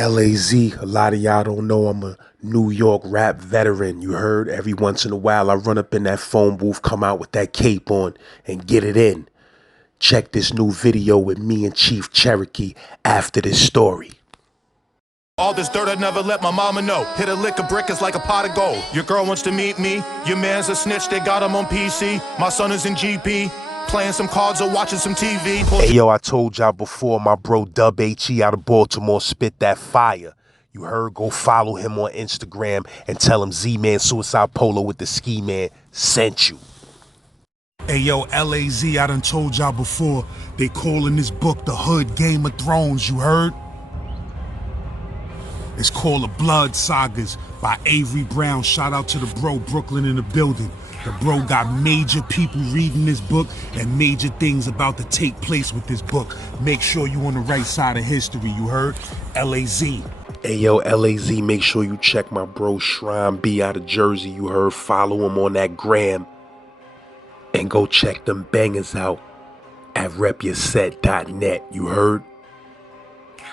LAZ, a lot of y'all don't know I'm a New York rap veteran. You heard? Every once in a while I run up in that phone booth, come out with that cape on, and get it in. Check this new video with me and Chief Cherokee after this story. All this dirt I never let my mama know. Hit a lick of brick is like a pot of gold. Your girl wants to meet me. Your man's a snitch, they got him on PC. My son is in GP, playing some cards or watching some TV. Hey yo, I told y'all before, my bro Dub HE out of Baltimore spit that fire. You heard? Go follow him on Instagram and tell him Z-Man Suicide Polo with the Ski Man sent you. Hey yo, LAZ, I done told y'all before, they calling this book the Hood Game of Thrones, you heard? It's called The Blood Sagas by Avery Brown. Shout out to the bro, Brooklyn in the building. The bro got major people reading this book and major things about to take place with this book. Make sure you on the right side of history, you heard? LAZ. Hey yo, LAZ, make sure you check my bro Shrine B out of Jersey, you heard? Follow him on that gram. And go check them bangers out at repyourset.net, you heard?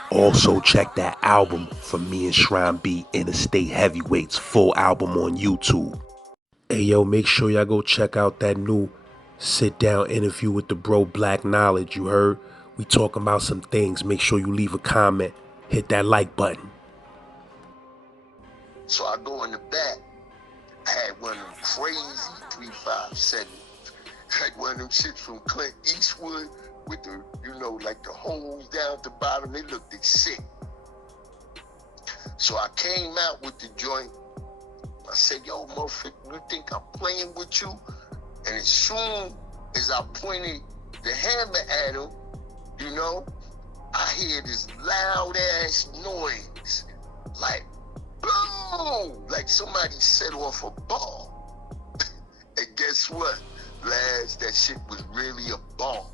Also check that album from me and Shrine B, Interstate Heavyweights, full album on YouTube. Hey yo, make sure y'all go check out that new sit down interview with the bro Black Knowledge, you heard? We talking about some things. Make sure you leave a comment. Hit that like button. So I go in the back. I had one of them crazy 357. Like one of them shits from Clint Eastwood with the, you know, like the holes down at the bottom. They looked sick. So I came out with the joint. I said, yo, motherfucker, you think I'm playing with you? And as soon as I pointed the hammer at him, you know, I hear this loud ass noise. Like, boom! Like somebody set off a bomb. And guess what? Lads, that shit was really a bomb.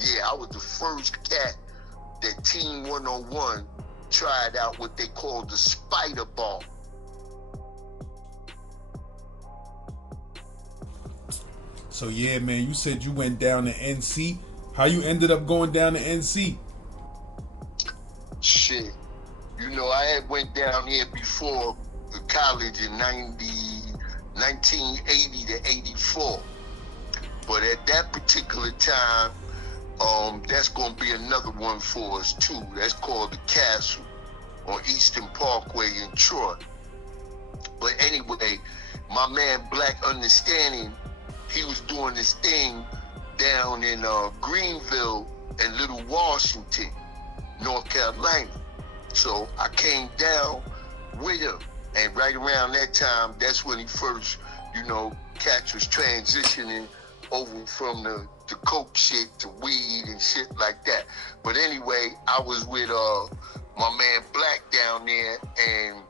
Yeah, I was the first cat that Team 101 tried out what they called the spider bomb. So yeah, man, you said you went down to NC. How you ended up going down to NC? Shit. You know, I had went down here before the college in 1980 to 84. But at that particular time, that's going to be another one for us too. That's called the Castle on Eastern Parkway in Troy. But anyway, my man Black Understanding, he was doing this thing down in Greenville and Little Washington, North Carolina. So I came down with him. And right around that time, that's when he first, you know, Catch was transitioning over from the coke shit to weed and shit like that. But anyway, I was with my man Black down there, and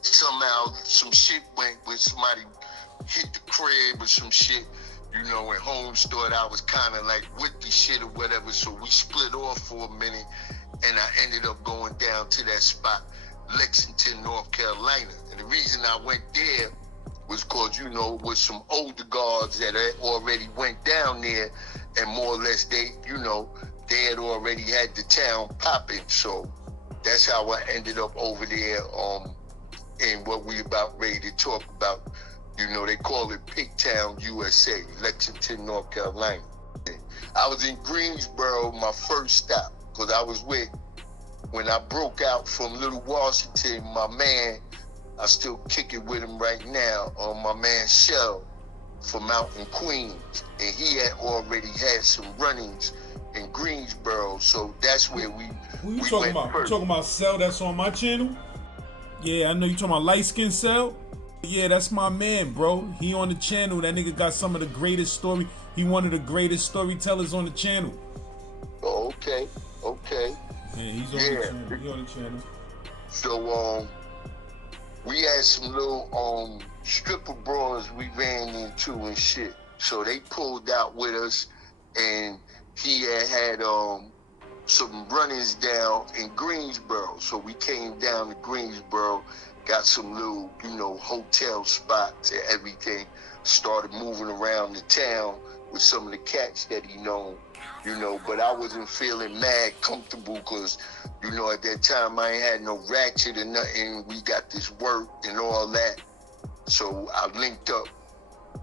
somehow some shit went with somebody hit the crib or some shit, you know, and Holmes thought I was kind of like with the shit or whatever, so we split off for a minute, and I ended up going down to that spot, Lexington, North Carolina. And the reason I went there was because, you know, with some older guards that had already went down there, and more or less they, you know, they had already had the town popping. So that's how I ended up over there in what we about ready to talk about. You know, they call it Pigtown, USA, Lexington, North Carolina. I was in Greensboro, my first stop, because I was with, when I broke out from Little Washington, my man, I still kick it with him right now, my man Shell from out in Queens. And he had already had some runnings in Greensboro, so that's where we Who you we talking went about? first. You talking about Cell that's on my channel? Yeah, I know you talking about Light Skin Cell. Yeah, that's my man, bro. He on the channel. That nigga got some of the greatest story. He one of the greatest storytellers on the channel. Oh, okay. Yeah, he's on the channel. He on the channel. So we had some little stripper bras we ran into and shit. So they pulled out with us, and he had some runnings down in Greensboro. So we came down to Greensboro, got some little, you know, hotel spots and everything. Started moving around the town with some of the cats that he known. you know, but I wasn't feeling mad comfortable because, you know, at that time I ain't had no ratchet or nothing. We got this work and all that. So I linked up,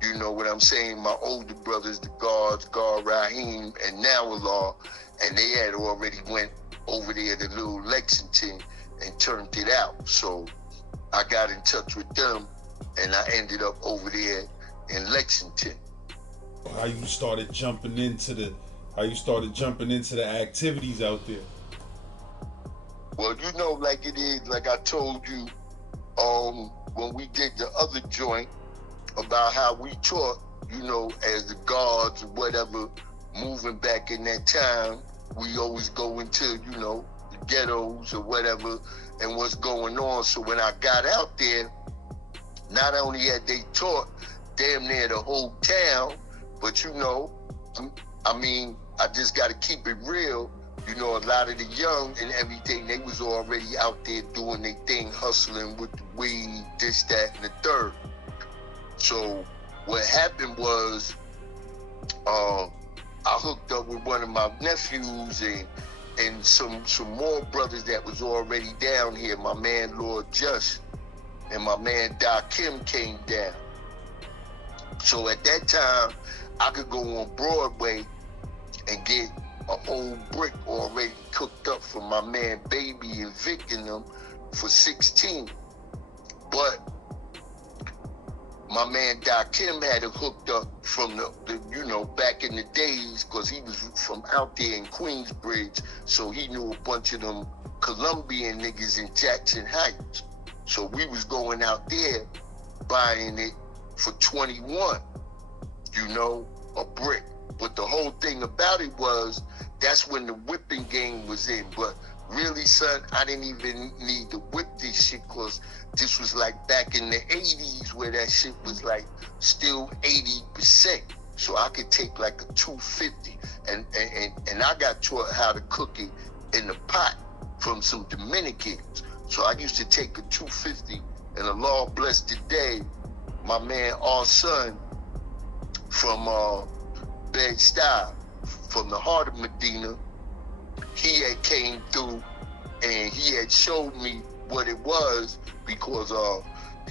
you know what I'm saying, my older brothers, the guards, Guard Raheem and Nawallah, and they had already went over there to Little Lexington and turned it out. So I got in touch with them and I ended up over there in Lexington. How you started jumping into the activities out there? Well, you know, like it is, like I told you, when we did the other joint about how we taught, you know, as the guards or whatever, moving back in that time, we always go into, you know, the ghettos or whatever and what's going on. So when I got out there, not only had they taught damn near the whole town, but you know, I mean, I just got to keep it real. You know, a lot of the young and everything, they was already out there doing their thing, hustling with the weed, this, that, and the third. So what happened was, I hooked up with one of my nephews and some more brothers that was already down here. My man Lord Just and my man Doc Kim came down. So at that time, I could go on Broadway and get a whole brick already cooked up for my man Baby and Vic and them for 16. But my man Doc Kim had it hooked up from the you know, back in the days, because he was from out there in Queensbridge, so he knew a bunch of them Colombian niggas in Jackson Heights. So we was going out there buying it for 21, you know, a brick. But the whole thing about it was, that's when the whipping game was in. But really, son, I didn't even need to whip this shit, because this was like back in the 80s where that shit was like still 80%. So I could take like a 250 and I got taught how to cook it in the pot from some Dominicans. So I used to take a 250, and Allah bless the day, my man, our son from Bed-Stuy, from the heart of Medina, he had came through and he had showed me what it was, because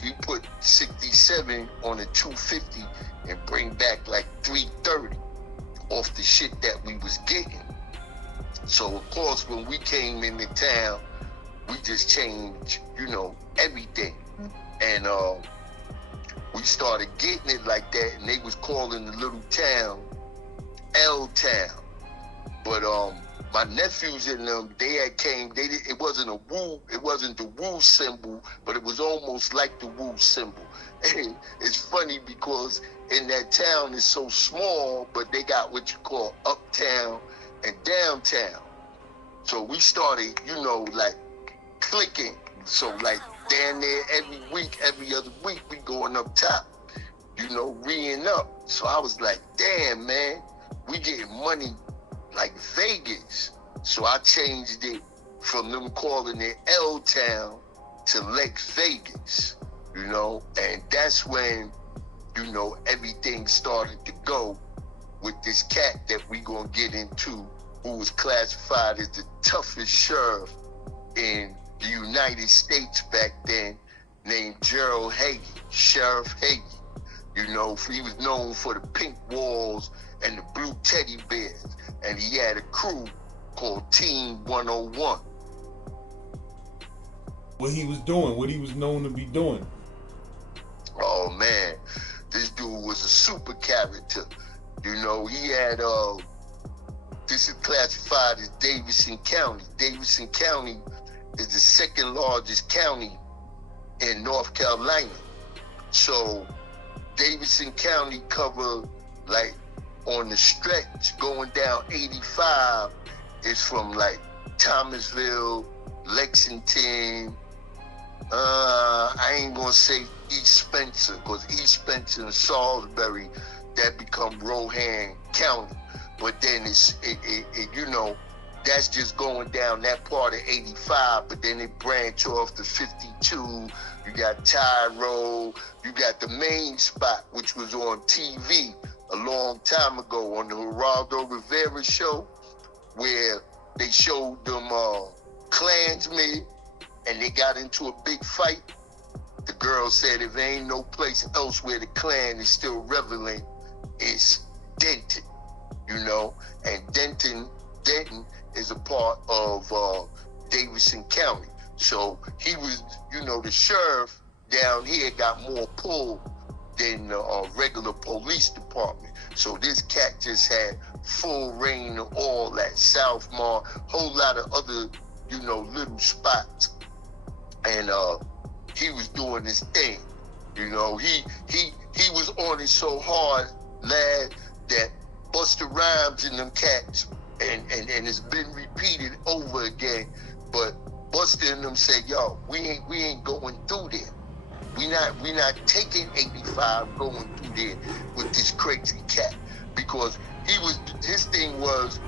he put 67 on a 250 and bring back like 330 off the shit that we was getting. So of course when we came into town, we just changed, you know, everything. And we started getting it like that, and they was calling the little town L-Town. But my nephews and them, they had came, it wasn't a woo, it wasn't the woo symbol, but it was almost like the woo symbol. And it's funny because in that town it's so small, but they got what you call uptown and downtown. So we started, you know, like clicking. So like down there every week, every other week, we going up top, you know, re-ing up. So I was like, damn, man, we getting money like Vegas. So I changed it from them calling it L-Town to Lex Vegas, you know, and that's when, you know, everything started to go with this cat that we gonna get into, who was classified as the toughest sheriff in the United States back then, named Gerald Hege, Sheriff Hege. You know, he was known for the pink walls and the blue teddy bears, and he had a crew called Team 101. What he was doing, what he was known to be doing. Oh man, this dude was a super character. You know, he had, this is classified as Davidson County. Davidson County is the second largest county in North Carolina. So Davidson County covered, like, on the stretch going down 85, is from like Thomasville, Lexington, I ain't gonna say East Spencer, because East Spencer and Salisbury, that become Rohan County. But then it you know, that's just going down that part of 85, but then it branch off to 52. You got Tyro, you got the main spot, which was on TV, a long time ago on the Geraldo Rivera show, where they showed them Klansmen and they got into a big fight. The girl said if there ain't no place else where the Klan is still reveling, it's Denton, you know, and Denton is a part of Davidson County. So he was, you know, the sheriff down here got more pull than the regular police department. So this cat just had full reign of all that South Mall, whole lot of other, you know, little spots. And he was doing his thing. You know, he was on it so hard, lad, that Busta Rhymes and them cats, and it's been repeated over again, but Busta and them said, yo, we ain't going through there. We not taking 85 going through there with this crazy cat, because his thing was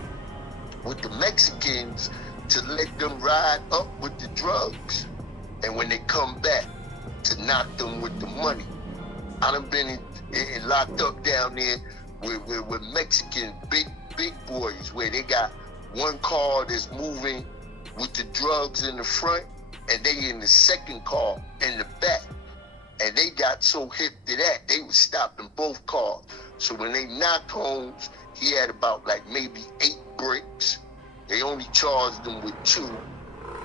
with the Mexicans to let them ride up with the drugs, and when they come back to knock them with the money. I done been in locked up down there with Mexican big boys, where they got one car that's moving with the drugs in the front, and they in the second car in the back. And they got so hip to that, they was stopping both cars. So when they knocked Holmes, he had about like maybe 8 bricks. They only charged him with 2.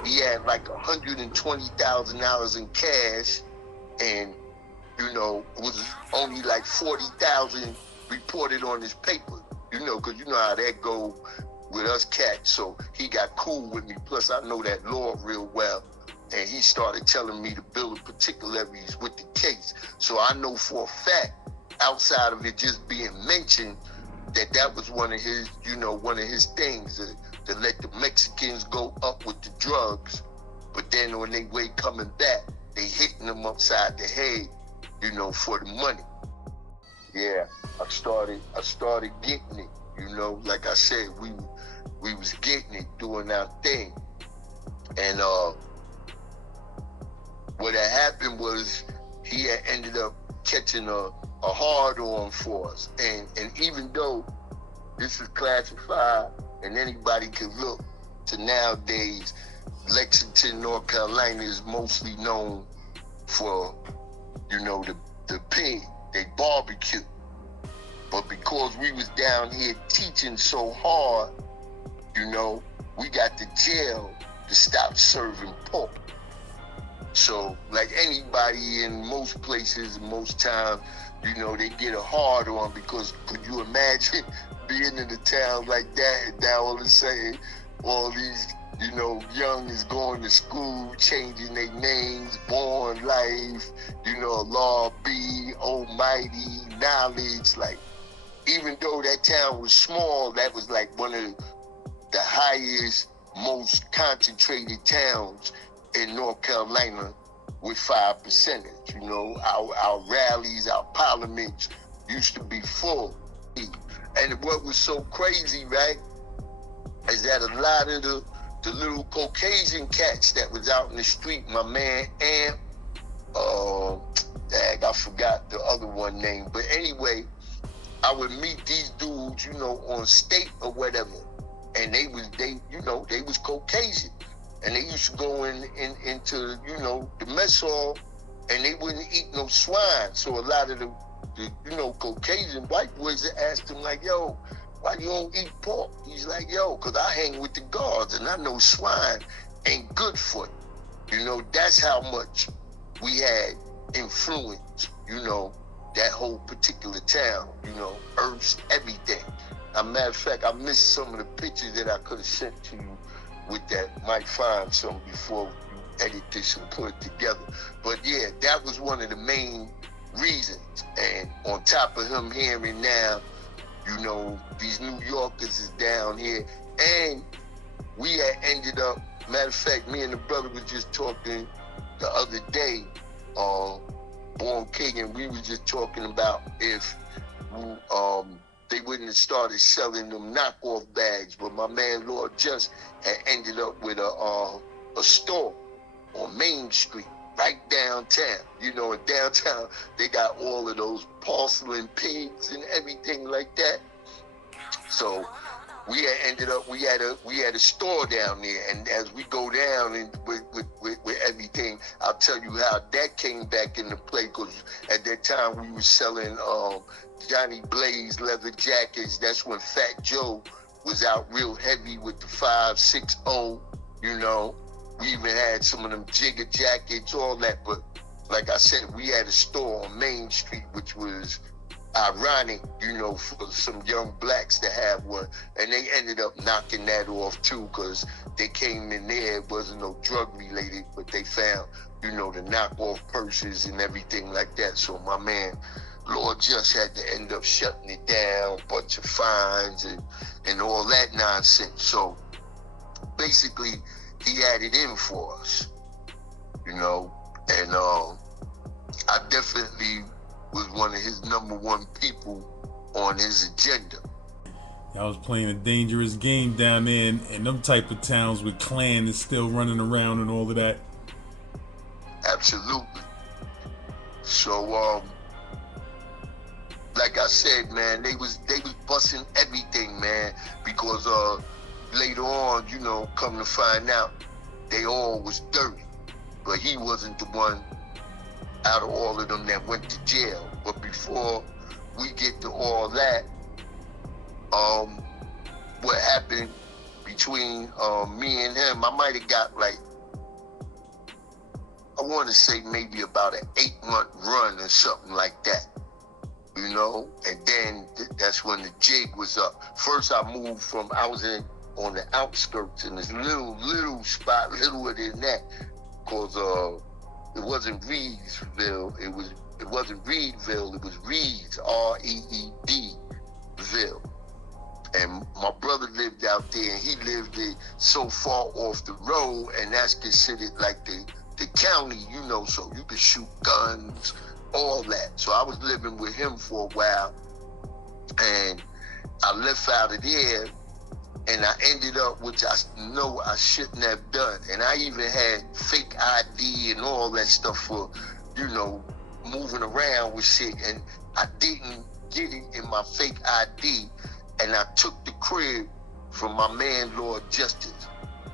He had like $120,000 in cash, and you know, it was only like 40,000 reported on his paper. You know, because you know how that go with us cats. So he got cool with me. Plus, I know that law real well. And he started telling me the bill of particulars with the case. So I know for a fact, outside of it just being mentioned, that was one of his, you know, one of his things, to let the Mexicans go up with the drugs. But then when they wait coming back, they hitting them upside the head, you know, for the money. Yeah, I started getting it, you know, like I said, we was getting it, doing our thing. And what had happened was he had ended up catching a hard on for us. And even though this is classified and anybody can look to nowadays, Lexington, North Carolina is mostly known for, you know, the pig, they barbecue. But because we was down here teaching so hard, you know, we got the jail to stop serving pork. So, like anybody in most places, most times, you know, they get a hard on, because could you imagine being in a town like that, and now all of a sudden, all these, you know, young is going to school, changing their names, Born Life, you know, Law B, Almighty, Knowledge. Like, even though that town was small, that was like one of the highest, most concentrated towns in North Carolina with 5%. You know, our rallies, our parliaments used to be full. And what was so crazy, right, is that a lot of the little Caucasian cats that was out in the street, my man Amp, I forgot the other one name, but anyway, I would meet these dudes, you know, on state or whatever, and they was Caucasian. And they used to go into, you know, the mess hall, and they wouldn't eat no swine. So a lot of the you know, Caucasian white boys that asked him, like, yo, why you don't eat pork? He's like, yo, because I hang with the guards, and I know swine ain't good for you. You know, that's how much we had influence, you know, that whole particular town, you know, herbs, everything. As a matter of fact, I missed some of the pictures that I could have sent to you with that. Might find some before you edit this and put it together. But yeah, that was one of the main reasons. And on top of him hearing now, you know, these New Yorkers is down here, and we had ended up, matter of fact, me and the brother was just talking the other day, Born King, and we was just talking about if they wouldn't have started selling them knockoff bags, but my man Lord Just had ended up with a store on Main Street. right downtown. You know, in downtown, they got all of those porcelain pigs and everything like that. So we had ended up, we had a store down there, and as we go down and with everything, I'll tell you how that came back into play, because at that time we were selling Johnny Blaze leather jackets. That's when Fat Joe was out real heavy with the 560, you know. We even had some of them Jigger jackets, all that, but like I said, we had a store on Main Street, which was ironic, you know, for some young blacks to have one, and they ended up knocking that off too, because they came in there, it wasn't no drug related, but they found, you know, the knockoff purses and everything like that. So my man Lord Just had to end up shutting it down, bunch of fines and all that nonsense. So basically he had it in for us, you know, and I definitely was one of his #1 people on his agenda. I was playing a dangerous game down there in them type of towns with Clan is still running around and all of that. Absolutely. So, like I said, man, they was busting everything, man, because later on, you know, come to find out, they all was dirty, but he wasn't the one out of all of them that went to jail. But before we get to all that, what happened between me and him, I might have got like, I want to say maybe about an 8-month run or something like that, you know. And then that's when the jig was up. First I was on the outskirts in this little spot, littler than that, because it wasn't Reedsville. It wasn't Reedville. It was Reeds, Reedville. And my brother lived out there, and he lived so far off the road, and that's considered like the county, you know, so you could shoot guns, all that. So I was living with him for a while, and I left out of there, and I ended up, which I know I shouldn't have done. And I even had fake ID and all that stuff for, you know, moving around with shit. And I didn't get it in my fake ID. And I took the crib from my man, Lord Justice.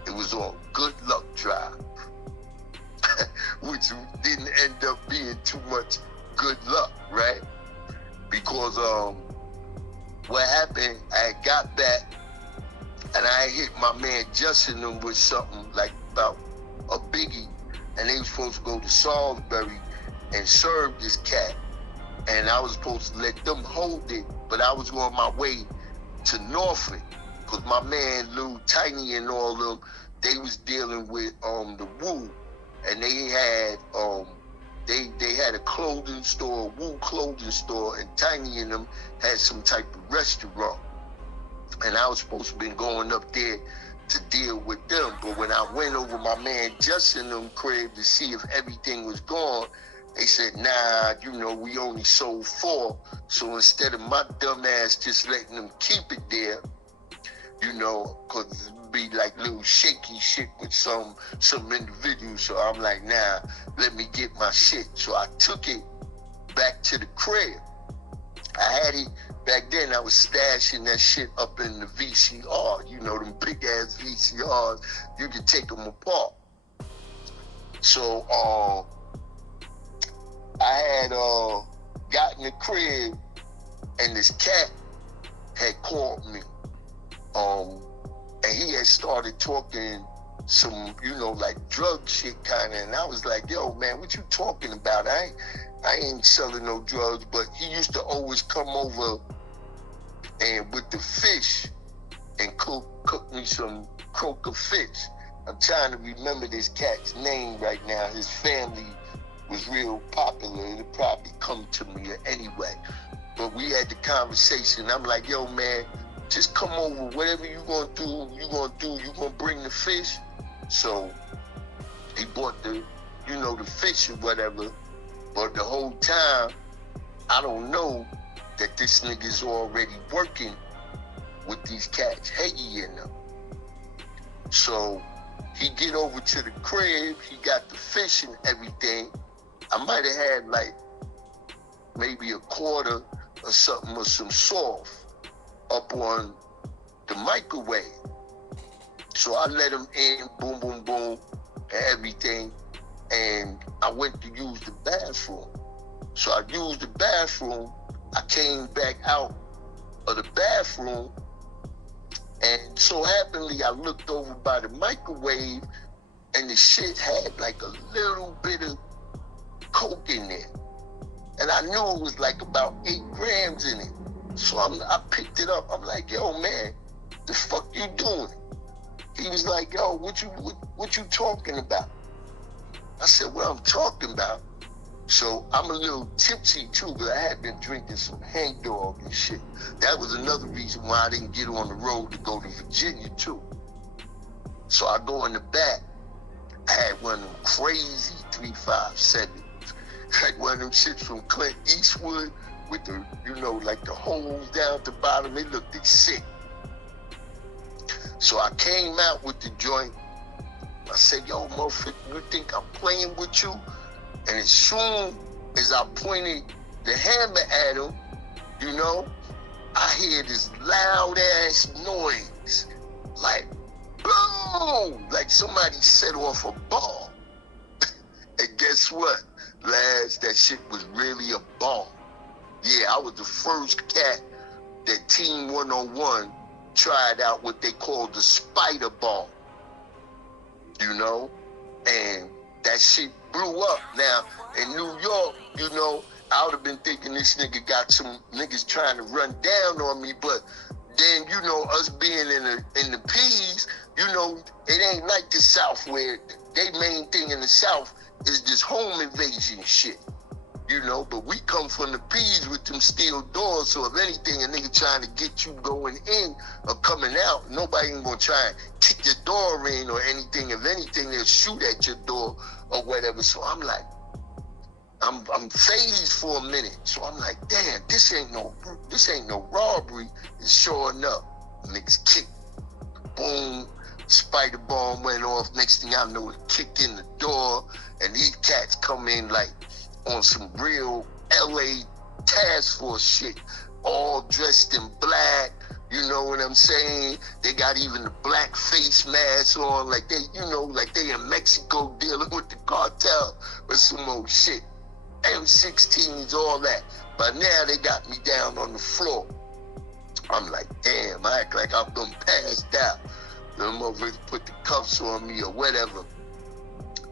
It was on Good Luck Drive, which didn't end up being too much good luck, right? Because what happened, I got back, and I hit my man Justin them with something like about a biggie, and they were supposed to go to Salisbury and serve this cat, and I was supposed to let them hold it, but I was on my way to Norfolk, because my man Lou Tiny and all them, they was dealing with the Woo, and they had they had a clothing store, Woo clothing store, and Tiny and them had some type of restaurant. And I was supposed to be going up there to deal with them. But when I went over my man Justin them crib to see if everything was gone, they said, nah, you know, we only sold 4. So instead of my dumb ass just letting them keep it there, you know, because it would be like little shaky shit with some individuals. So I'm like, nah, let me get my shit. So I took it back to the crib. I had it back then. I was stashing that shit up in the VCR. You know, them big ass VCRs. You could take them apart. So I had got in the crib, and this cat had called me. And he had started talking some, you know, like drug shit kind of. And I was like, yo, man, what you talking about? I ain't selling no drugs. But he used to always come over and with the fish and cook me some croaker fish. I'm trying to remember this cat's name right now. His family was real popular. It'll probably come to me anyway. But we had the conversation. I'm like, yo, man, just come over. Whatever you gonna do. You gonna bring the fish. So he bought the fish or whatever. But the whole time, I don't know that this nigga's already working with these cats, Hege and them. So he get over to the crib, he got the fish and everything. I might have had like maybe a quarter or something or some sauce up on the microwave. So I let him in, boom, boom, boom, and everything. And I went to use the bathroom. So I used the bathroom. I came back out of the bathroom, and so happily I looked over by the microwave, and the shit had like a little bit of coke in there. And I knew it was like about 8 grams in it. So I picked it up. I'm like, yo, man, the fuck you doing? He was like, yo, what you talking about? I said, what I'm talking about? So I'm a little tipsy too, but I had been drinking some Hang Dog and shit. That was another reason why I didn't get on the road to go to Virginia too. So I go in the back. I had one of them crazy 357s. Like one of them shits from Clint Eastwood with the, like the holes down at the bottom. It looked sick. So I came out with the joint. I said, yo, motherfucker, you think I'm playing with you? And as soon as I pointed the hammer at him, I hear this loud ass noise. Like, boom! Like somebody set off a bomb. And guess what? Lads, that shit was really a bomb. Yeah, I was the first cat that Team 101 tried out what they called the spider bomb. And that shit blew up. Now, in New York, I would have been thinking this nigga got some niggas trying to run down on me, but then, us being in the P's, it ain't like the South where they main thing in the South is this home invasion shit. But we come from the P's with them steel doors, so if anything, a nigga trying to get you going in or coming out, nobody ain't gonna try and kick your door in or anything. If anything, they'll shoot at your door or whatever. So I'm like, I'm phased for a minute. So I'm like, damn, this ain't no robbery. And sure enough, niggas kicked. Boom, spider bomb went off. Next thing I know, it kicked in the door, and these cats come in like on some real LA task force shit, all dressed in black, you know what I'm saying? They got even the black face mask on, like they, like they in Mexico dealing with the cartel or some old shit. M16s, all that. But now they got me down on the floor. I'm like, damn, I act like I'm gonna pass out. Them motherfuckers put the cuffs on me or whatever.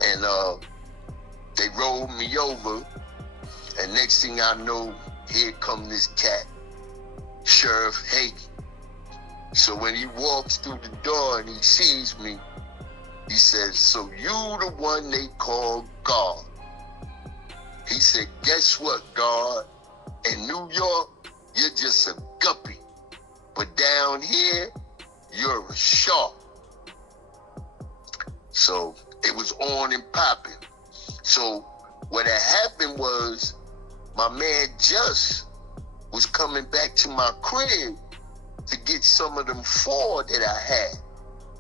And they rolled me over, and next thing I know, here come this cat, Sheriff Hege. So when he walks through the door and he sees me, he says, so you the one they call God. He said, guess what, God? In New York, you're just a guppy. But down here, you're a shark. So it was on and popping. So what had happened was my man Just was coming back to my crib to get some of them 4 that I had,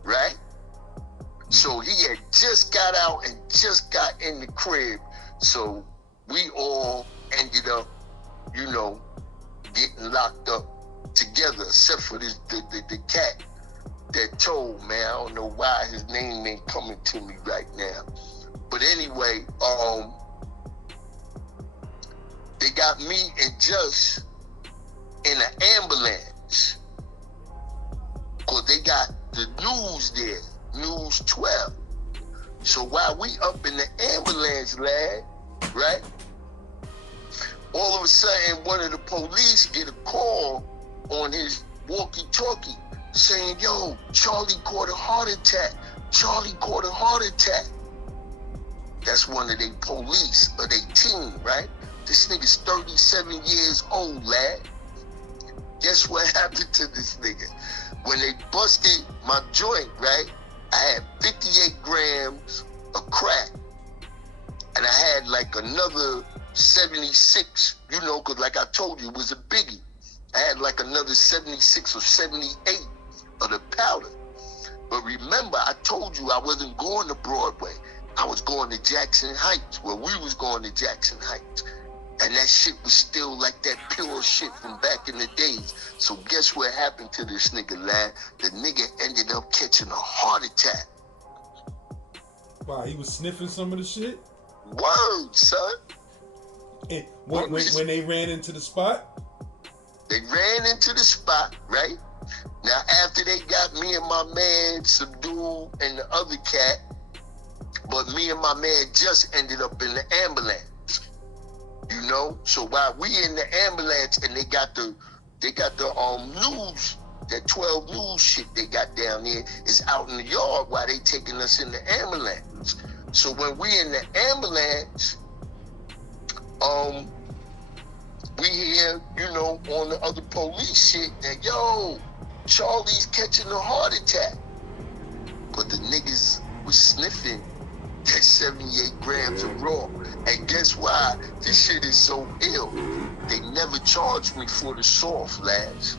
right? So he had just got out and just got in the crib. So we all ended up, getting locked up together, except for the cat that told, man, I don't know why his name ain't coming to me right now. But anyway, they got me and Just in an ambulance, because they got the news there, News 12. So while we up in the ambulance, lad, right, all of a sudden one of the police get a call on his walkie-talkie saying, yo, Charlie caught a heart attack. Charlie caught a heart attack. That's one of they police or they team, right? This nigga's 37 years old, lad. Guess what happened to this nigga? When they busted my joint, right, I had 58 grams of crack. And I had like another 76, because like I told you, it was a biggie. I had like another 76 or 78 of the powder. But remember, I told you I wasn't going to Broadway. I was going to Jackson Heights. Well, we was going to Jackson Heights. And that shit was still like that pure shit from back in the days. So guess what happened to this nigga, lad? The nigga ended up catching a heart attack. Wow, he was sniffing some of the shit? Word, son. And when they ran into the spot? They ran into the spot, right? Now, after they got me and my man Shabue and the other cat, but me and my man just ended up in the ambulance. You know, so while we in the ambulance and they got the news, that 12 news shit they got down there is out in the yard while they taking us in the ambulance. So when we in the ambulance, we hear, you know, on the other police shit that, yo, Charlie's catching a heart attack. But the niggas was sniffing that 78 grams of raw. And guess why? This shit is so ill. They never charged me for the soft, lads.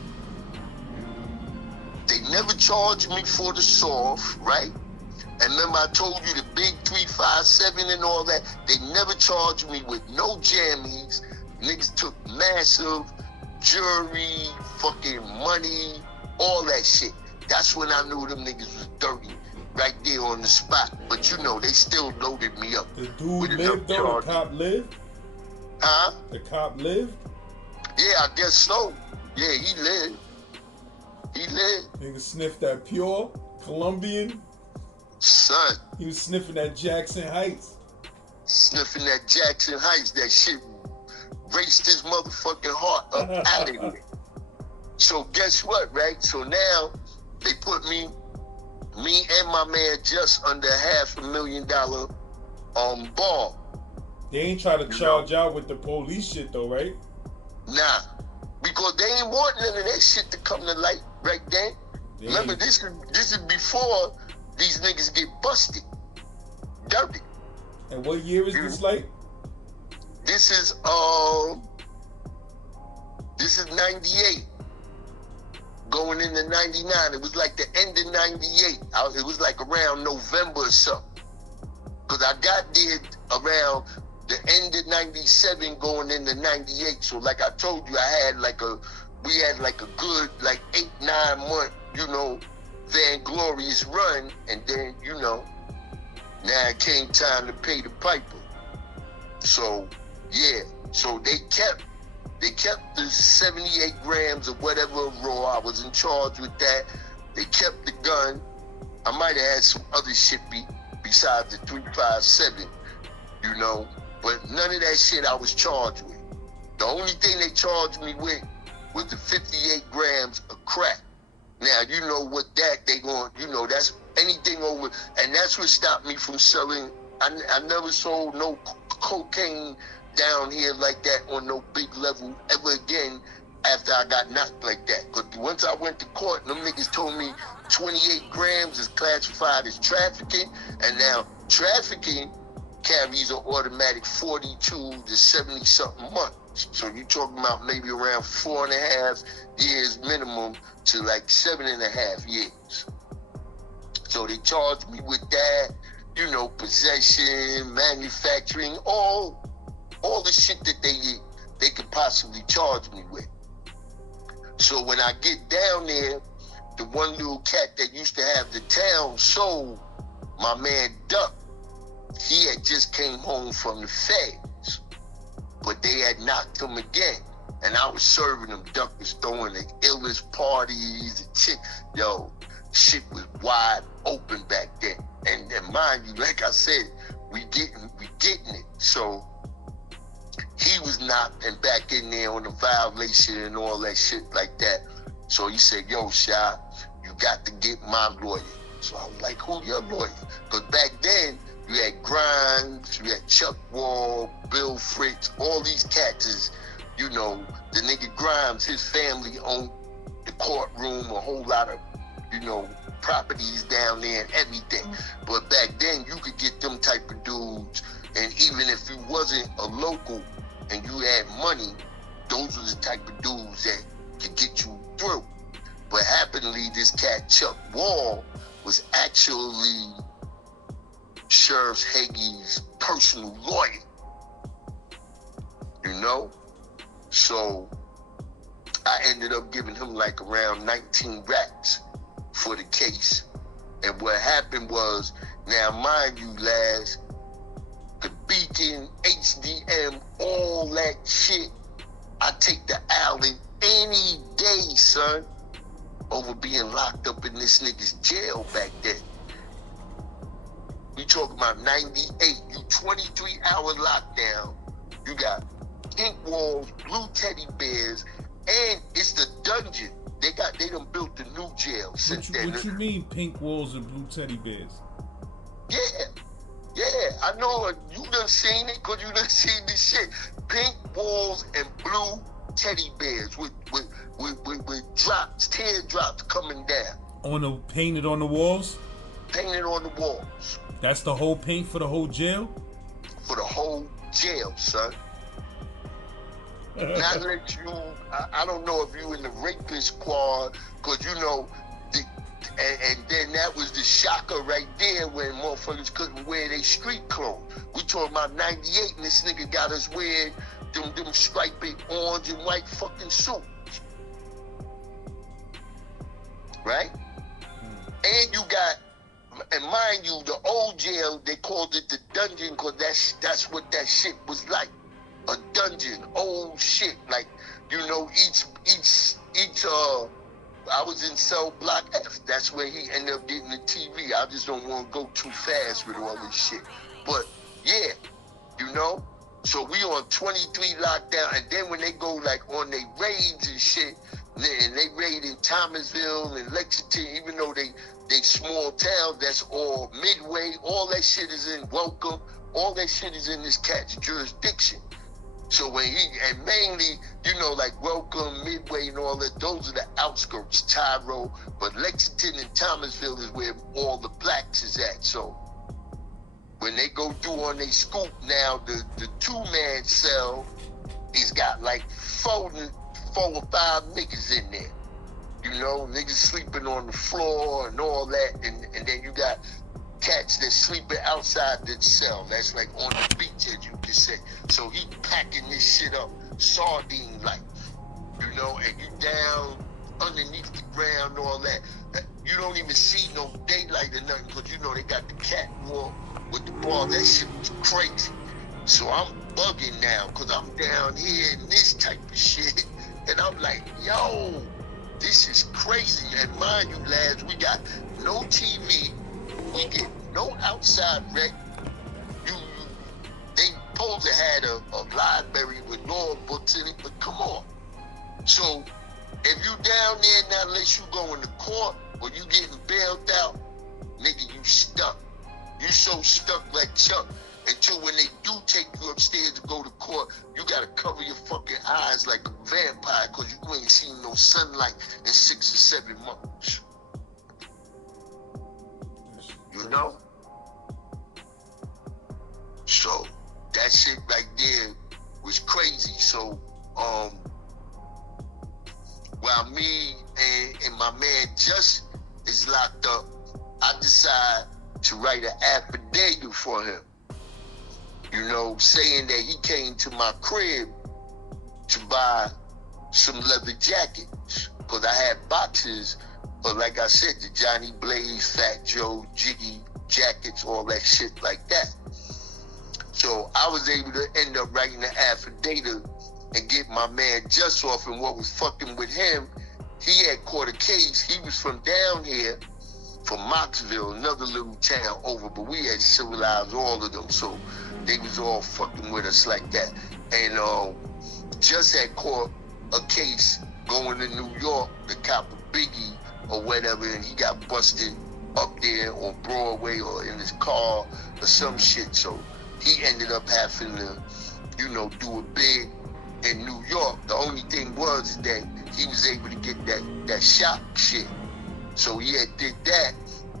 They never charged me for the soft, right? And remember I told you the big 357 and all that? They never charged me with no jammies. Niggas took massive jewelry, fucking money, all that shit. That's when I knew them niggas was dirty. Right there on the spot. But you know, they still loaded me up. The dude lived though? The cop lived? Huh? The cop lived? Yeah, I guess so. Yeah, he lived. He lived. Nigga sniffed that pure Colombian. Son. He was sniffing that Jackson Heights. Sniffing that Jackson Heights. That shit raced his motherfucking heart up out of here. So guess what, right? So now they put me and my man just under $500,000 ball. They ain't try to charge out with the police shit though, right? Nah. Because they ain't want none of that shit to come to light right then. Remember, this is before these niggas get busted. Dirty. And what year is this like? This is 98. Going into 99. It was like the end of 98. It was like around November or something. Because I got there around the end of 97 going into 98. So like I told you, we had like a good 8-9 month, you know, vainglorious run. And then, you know, now it came time to pay the piper. So, yeah. So they kept the 78 grams of whatever raw. I was in charge with that. They kept the gun. I might have had some other shit besides the 357, you know. But none of that shit I was charged with. The only thing they charged me with was the 58 grams of crack. Now, you know what they going, you know, that's anything over. And that's what stopped me from selling. I never sold no cocaine down here like that on no big level ever again after I got knocked like that. Because once I went to court, them niggas told me 28 grams is classified as trafficking, and now trafficking carries an automatic 42 to 70 something months. So you're talking about maybe around 4.5 years minimum to like 7.5 years. So they charged me with that, you know, possession, manufacturing, all the shit that they could possibly charge me with. So when I get down there, the one little cat that used to have the town sold, my man Duck, he had just came home from the feds, but they had knocked him again. And I was serving him. Duck was throwing the illest parties and shit. Yo, shit was wide open back then. And mind you, like I said, we getting it. So he was knocked and back in there on the violation and all that shit like that. So he said, yo, Shy, you got to get my lawyer. So I was like, who your lawyer? Because back then, you had Grimes, you had Chuck Wall, Bill Fritz, all these cats is, you know, the nigga Grimes, his family owned the courtroom, a whole lot of, you know, properties down there and everything. But back then, you could get them type of dudes, and even if you wasn't a local and you had money, those were the type of dudes that could get you through. But happily, this cat Chuck Wall was actually Sheriff Hege's personal lawyer. You know? So I ended up giving him like around 19 racks for the case. And what happened was, now mind you, lads, the Beacon, HDM, all that shit, I take the Allen any day, son, over being locked up in this nigga's jail back then. We talking about 98, you 23-hour lockdown, you got pink walls, blue teddy bears, and it's the dungeon. They done built the new jail since then. What you mean pink walls and blue teddy bears? Yeah, I know you done seen it because you done seen this shit. Pink walls and blue teddy bears with drops, teardrops coming down. Painted on the walls? Painted on the walls. That's the whole paint for the whole jail? For the whole jail, son. Now let you, I don't know if you in the rapist squad, because you know, and then that was the shocker right there when motherfuckers couldn't wear their street clothes. We talking about 98 and this nigga got us wearing them striped orange and white fucking suits. Right? And you got, and mind you, the old jail, they called it the dungeon because that's what that shit was like. A dungeon, old shit. Like, you know, each I was in cell block F. That's where he ended up getting the TV. I just don't want to go too fast with all this shit. But yeah, you know, so we on 23 lockdown, and then when they go like on their raids and shit, and they raid in Thomasville and Lexington, even though they small towns, that's all Midway, all that shit is in Welcome, all that shit is in this cat's jurisdiction. So when and mainly, you know, like Welcome, Midway, and all that, those are the outskirts, Tyro, but Lexington and Thomasville is where all the blacks is at. So when they go through on their scoop now, the two-man cell, he's got like four or five niggas in there. You know, niggas sleeping on the floor and all that, and then you got cats that's sleeping outside the cell. That's like on the beach, as you can say. So he packing this shit up, sardine-like, you know, and you down underneath the ground and all that. You don't even see no daylight or nothing because, you know, they got the catwalk with the bar. That shit was crazy. So I'm bugging now because I'm down here in this type of shit. And I'm like, yo, this is crazy. And mind you, lads, we got no TV. We get no outside rec. They supposed to had a library with law books in it, but come on. So if you down there now, unless you going to court or you getting bailed out, nigga, you stuck. You so stuck like Chuck until when they do take you upstairs to go to court, you gotta cover your fucking eyes like a vampire because you ain't seen no sunlight in 6 or 7 months. You know? So that shit right there was crazy. So while me and my man Just is locked up, I decide to write an affidavit for him. You know, saying that he came to my crib to buy some leather jackets. Because I had boxes, but like I said, the Johnny Blaze, Fat Joe, Jiggy jackets, all that shit like that. So I was able to end up writing an affidavit and get my man Just off. And what was fucking with him, he had caught a case. He was from down here, from Moxville, another little town over, but we had civilized all of them. So they was all fucking with us like that. And Just had caught a case going to New York, the cop of Biggie or whatever, and he got busted up there on Broadway or in his car or some shit. So he ended up having to, you know, do a bid in New York. The only thing was that he was able to get that shock shit. So he had did that,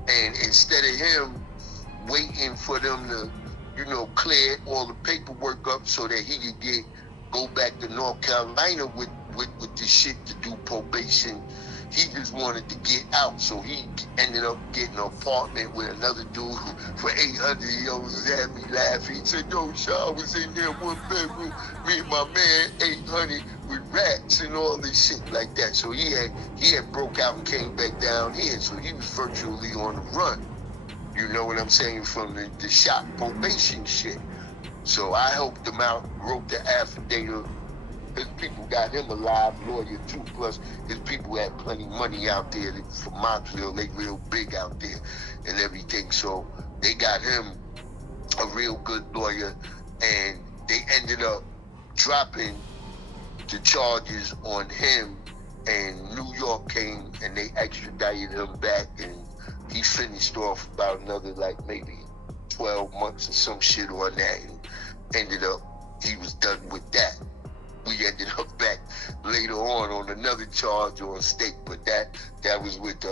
and instead of him waiting for them to, you know, clear all the paperwork up so that he could go back to North Carolina with the shit to do probation he just wanted to get out. So he ended up getting an apartment with another dude for $800. He always had me laughing. He said, yo, Shaw was in there one bedroom, me and my man, 800 with rats and all this shit like that. So he had broke out and came back down here. So he was virtually on the run. You know what I'm saying? From the shop probation shit. So I helped him out, wrote the affidavit. His people got him a live lawyer too. Plus, his people had plenty of money out there from Moxville. They real big out there and everything. So they got him a real good lawyer, and they ended up dropping the charges on him. And New York came and they extradited him back, and he finished off about another like maybe 12 months or some shit on that, and ended up he was done with that. We ended up back later on another charge on state, but that was with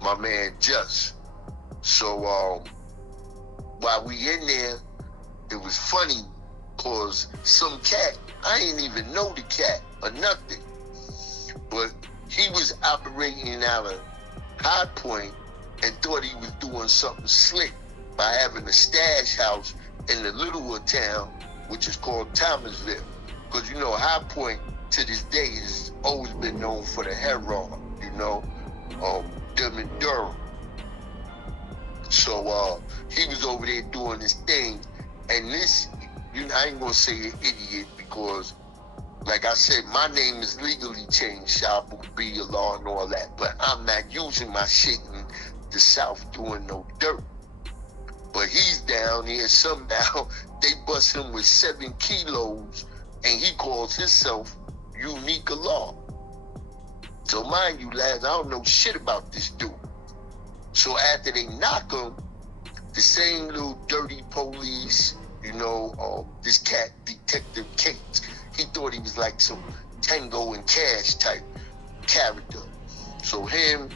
my man Just. So while we in there, it was funny cause some cat, I ain't even know the cat or nothing, but he was operating out of High Point and thought he was doing something slick by having a stash house in the littler town, which is called Thomasville. Because, you know, High Point to this day has always been known for the heroin, you know, them and Durham. So he was over there doing his thing. And this, you know, I ain't going to say an idiot because, like I said, my name is legally changed, Shabue, be a law and all that. But I'm not using my shit in the South doing no dirt. But he's down here somehow. They bust him with 7 kilos, and he calls himself Unique Law. So mind you, lads, I don't know shit about this dude. So after they knock him, the same little dirty police, you know, this cat, Detective Kate, he thought he was like some Tango and Cash type character. So him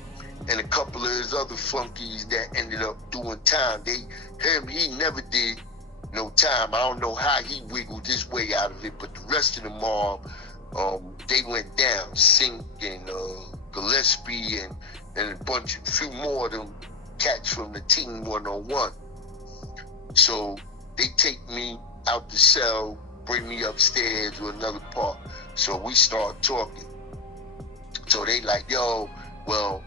and a couple of his other flunkies that ended up doing time, he never did no time. I don't know how he wiggled his way out of it, but the rest of the mob, they went down. Sink and Gillespie and a few more of them cats from the Team 101. So they take me out the cell, bring me upstairs to another part. So we start talking. So they like, yo, well,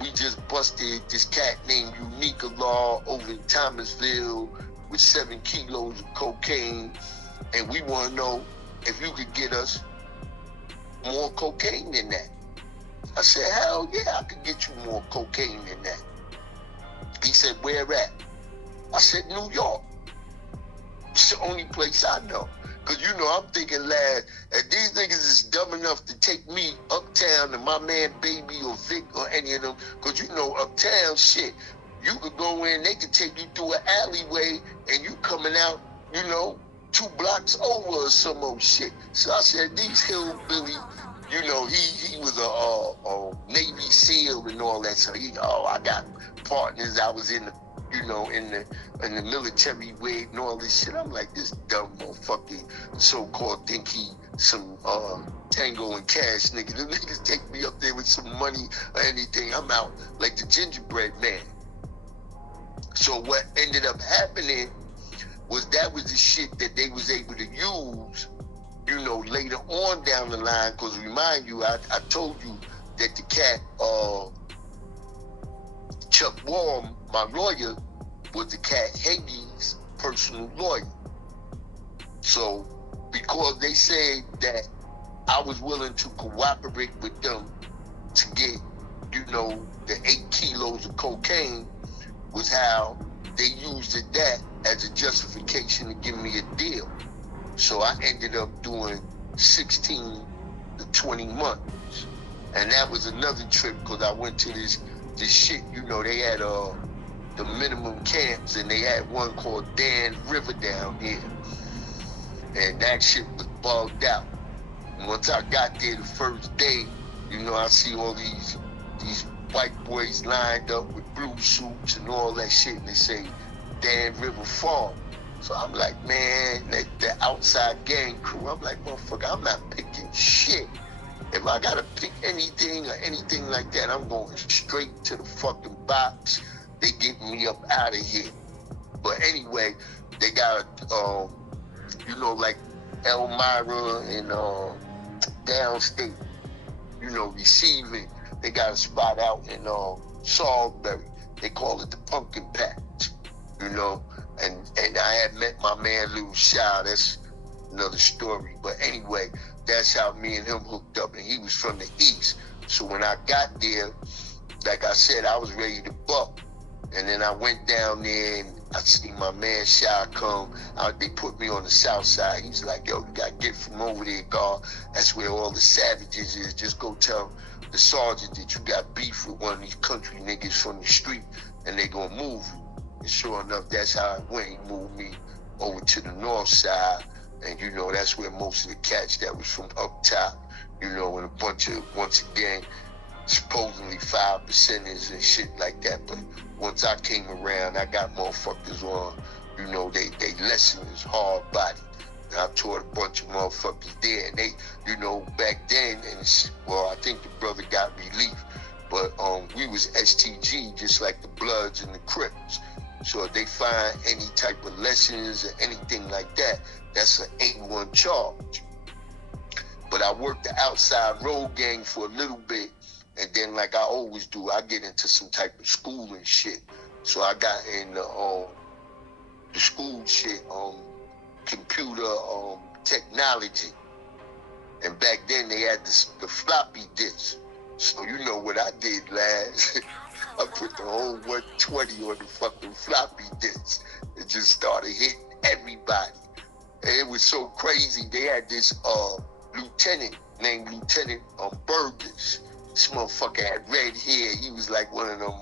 we just busted this cat named Unique Law over in Thomasville with 7 kilos of cocaine, and we want to know if you could get us more cocaine than that. I said, hell yeah, I could get you more cocaine than that. He said, where at? I said, New York. It's the only place I know. Because, you know, I'm thinking, lad, if these niggas is dumb enough to take me uptown and my man Baby or Vic or any of them, because, you know, uptown, shit, you could go in, they could take you through an alleyway and you coming out, you know, 2 blocks over or some old shit. So I said, these hillbilly, you know, he was a Navy SEAL and all that. So I got partners. I was in the, you know, in the military way and all this shit. I'm like, this dumb motherfucking so-called think he some Tango and Cash nigga. Them niggas take me up there with some money or anything, I'm out like the gingerbread man. So what ended up happening was that was the shit that they was able to use, you know, later on down the line. Because remind you, I told you that the cat, Chuck Wall, my lawyer, was the cat Hege's personal lawyer. So because they said that I was willing to cooperate with them to get, you know, the 8 kilos of cocaine, was how they used that as a justification to give me a deal. So I ended up doing 16 to 20 months. And that was another trip because I went to this shit, you know, they had the minimum camps, and they had one called Dan River down here. And that shit was bugged out. And once I got there the first day, you know, I see all these white boys lined up with blue suits and all that shit, and they say Dan River Farm. So I'm like, man, the outside gang crew, I'm like, motherfucker, I'm not picking shit. If I gotta pick anything or anything like that, I'm going straight to the fucking box. They getting me up out of here. But anyway, they got, you know, like Elmira and downstate, you know, receiving. They got a spot out in Salisbury. They call it the Pumpkin Patch, you know. And I had met my man Lil Shy. That's another story. But anyway, that's how me and him hooked up. And he was from the East. So when I got there, like I said, I was ready to buck. And then I went down there and I seen my man Shy come. They put me on the south side. He's like, yo, you got to get from over there, God. That's where all the savages is. Just go tell the sergeant that you got beef with one of these country niggas from the street and they gonna move you. And sure enough, that's how it went. He moved me over to the north side. And, you know, that's where most of the cats that was from up top, you know, and a bunch of, once again, supposedly 5%ers and shit like that. But once I came around, I got motherfuckers on, you know, they lessons, hard body. And I taught a bunch of motherfuckers there. And they, you know, back then, and well, I think the brother got relief, but we was STG, just like the Bloods and the Crips. So if they find any type of lessons or anything like that, that's an 8-1 charge. But I worked the outside road gang for a little bit, and then like I always do, I get into some type of school and shit. So I got in the school shit, computer technology. And back then they had the floppy disk. So you know what I did, lads? I put the whole 120 on the fucking floppy disk and just started hitting everybody. And it was so crazy. They had this lieutenant named Lieutenant Burgess. This motherfucker had red hair. He was like one of them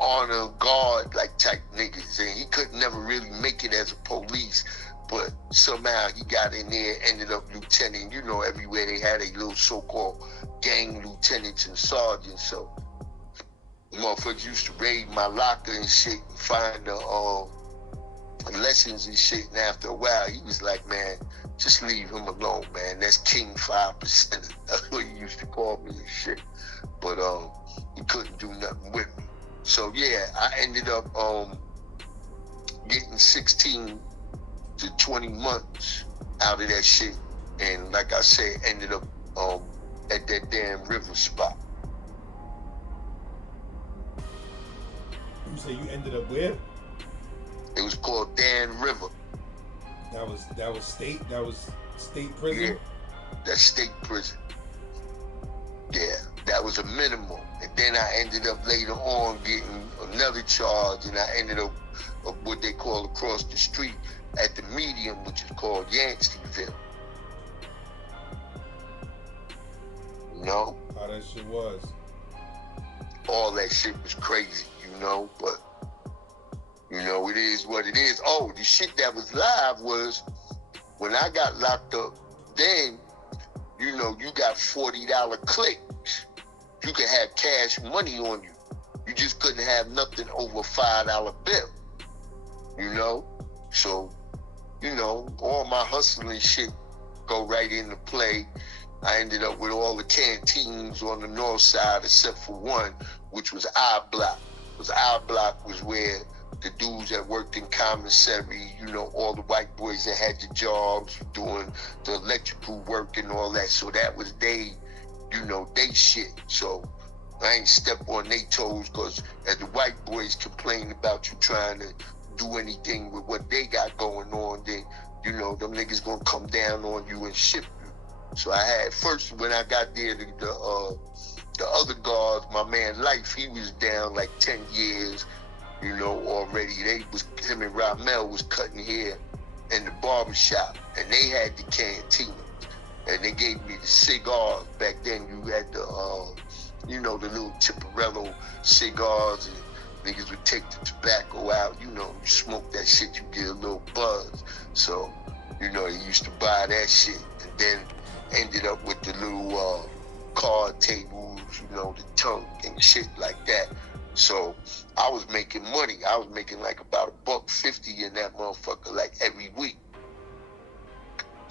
honor guard like type niggas. And he could never really make it as a police. But somehow he got in there, ended up lieutenant. You know, everywhere they had a little so-called gang lieutenants and sergeants. So motherfuckers used to raid my locker and shit and find the lessons and shit. And after a while, he was like, man, just leave him alone, man. That's King 5%. That's what he used to call me and shit. But he couldn't do nothing with me. So yeah, I ended up getting 16 to 20 months out of that shit. And like I said, ended up at that damn river spot. You say you ended up where? It was called Dan River. That was state prison? Yeah, that's state prison. Yeah, that was a minimum. And then I ended up later on getting another charge, and I ended up what they call across the street at the medium, which is called Yanceyville. You know? How that shit was. All that shit was crazy, you know, but you know, it is what it is. Oh, the shit that was live was when I got locked up, then, you know, you got $40 clicks. You could have cash money on you. You just couldn't have nothing over a $5 bill. You know? So, you know, all my hustling shit go right into play. I ended up with all the canteens on the north side except for one, which was I Block. Because I Block was where the dudes that worked in commissary, you know, all the white boys that had the jobs doing the electrical work and all that. So that was they, you know, they shit. So I ain't step on their toes, because as the white boys complain about you trying to do anything with what they got going on, then, you know, them niggas gonna come down on you and ship you. So I had, first when I got there, the other guards, my man Life, he was down like 10 years, you know, already. Him and Ramel was cutting hair in the barbershop, and they had the canteens, and they gave me the cigars. Back then you had the, you know, the little Tipperello cigars, and niggas would take the tobacco out, you know, you smoke that shit, you get a little buzz. So, you know, they used to buy that shit, and then ended up with the little card tables, you know, the tongue and shit like that. So I was making money. I was making like about $1.50 in that motherfucker like every week.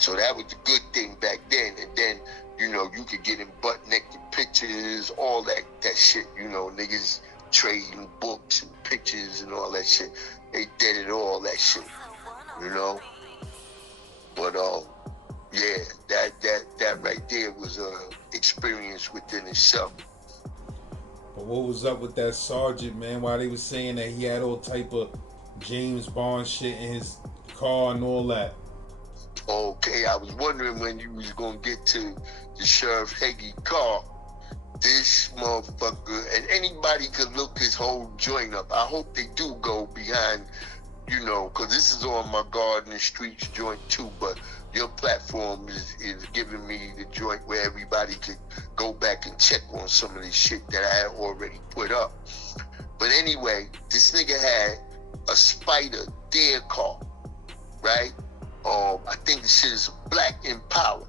So that was the good thing back then. And then, you know, you could get in butt-naked pictures, all that shit, you know, niggas trading books and pictures and all that shit. They did it all, that shit, you know. But, yeah, that right there was a experience within itself. But what was up with that sergeant, man? Why they was saying that he had all type of James Bond shit in his car and all that? Okay, I was wondering when you was gonna get to the Sheriff Hegy car. This motherfucker, and anybody could look his whole joint up. I hope they do go behind, you know, because this is on my Garden Streets joint too, but your platform is giving me the joint where everybody could go back and check on some of this shit that I had already put up. But anyway, this nigga had a Spider Dare car, right? I think the shit is a black Impala.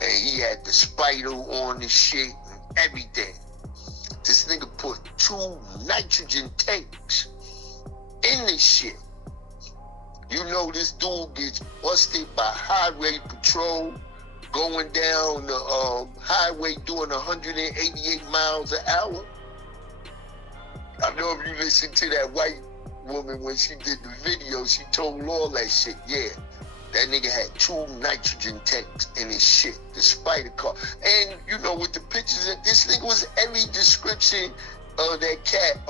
And he had the Spider on the shit and everything. This nigga put 2 nitrogen tanks in this shit. You know, this dude gets busted by highway patrol going down the highway doing 188 miles an hour. I know if you listen to that white woman when she did the video, she told all that shit. Yeah, that nigga had 2 nitrogen tanks in his shit, the Spider car. And, you know, with the pictures, this nigga was every description of that cat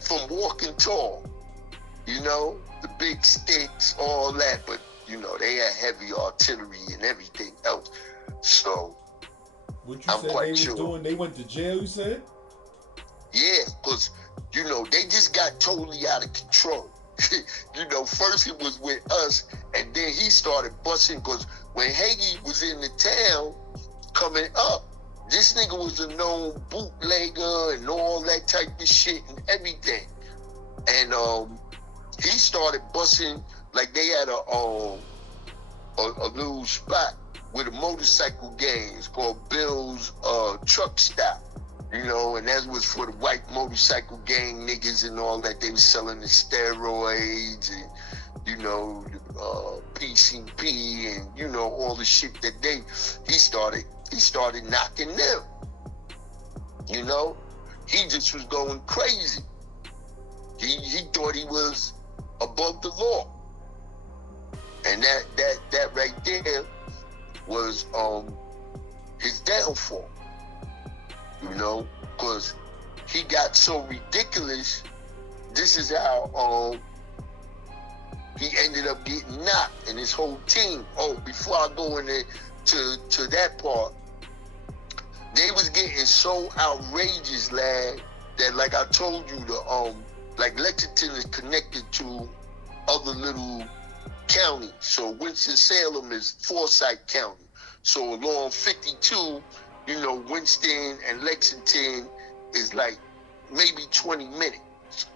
from Walking Tall. You know, the big sticks, all that. But, you know, they had heavy artillery and everything else. So, What you said they was doing? They went to jail, you said? Yeah, because, you know, they just got totally out of control. You know, first it was with us, and then he started busting, because when Hege was in the town coming up, this nigga was a known bootlegger and all that type of shit and everything. And he started busting, like they had a little spot with a motorcycle gangs called Bill's Truck Stop. You know, and that was for the white motorcycle gang niggas and all that. They was selling the steroids and, you know, PCP and, you know, all the shit that he started knocking them. You know, he just was going crazy. He thought he was above the law. And that right there was his downfall. You know, because he got so ridiculous. This is how he ended up getting knocked and his whole team. Oh, before I go into to that part, they was getting so outrageous, lad, that like I told you, like Lexington is connected to other little counties. So Winston-Salem is Forsyth County. So along 52. You know, Winston and Lexington is like maybe 20 minutes,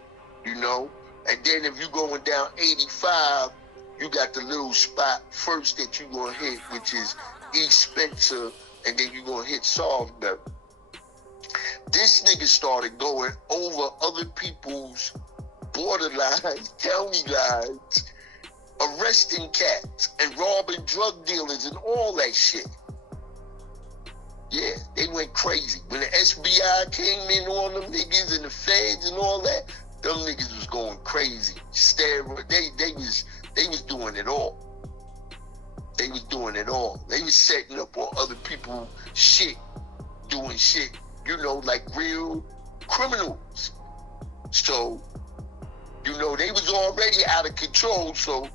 you know? And then if you're going down 85, you got the little spot first that you're going to hit, which is East Spencer, and then you're going to hit Salisbury. This nigga started going over other people's borderlines, county lines, arresting cats and robbing drug dealers and all that shit. Yeah, they went crazy. When the SBI came in on them niggas and the feds and all that, them niggas was going crazy. They was doing it all. They was doing it all. They was setting up on other people's shit, doing shit, you know, like real criminals. So, you know, they was already out of control. So,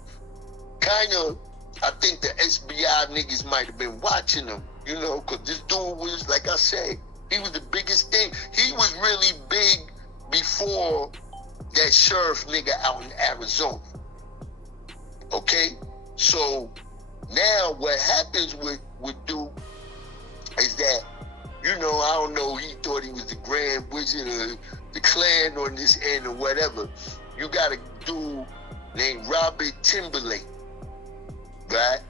kind of, I think the SBI niggas might have been watching them. You know, because this dude was, like I said, he was the biggest thing. He was really big before that sheriff nigga out in Arizona. Okay? So, now what happens with Duke is that, you know, I don't know, he thought he was the Grand Wizard of the clan on this end or whatever. You got a dude named Robert Timberlake, right?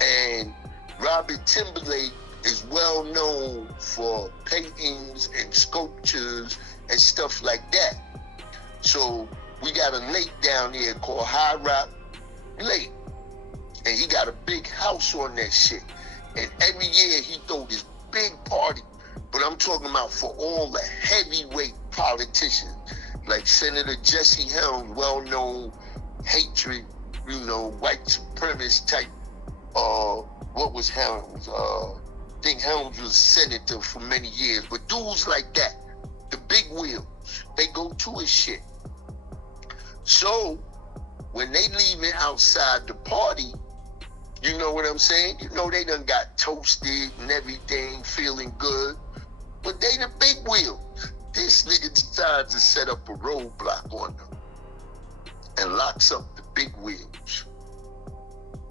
And Robert Timberlake is well known for paintings and sculptures and stuff like that. So we got a lake down here called High Rock Lake. And he got a big house on that shit. And every year he throw this big party. But I'm talking about for all the heavyweight politicians, like Senator Jesse Helms, well-known hatred, white supremacist type. What was Helms? I think Helms was senator for many years. But dudes like that, the big wheels, they go to his shit. So when they leaving outside the party, you know what I'm saying? They done got toasted and everything, feeling good. But they the big wheels. This nigga decides to set up a roadblock on them and locks up the big wheels.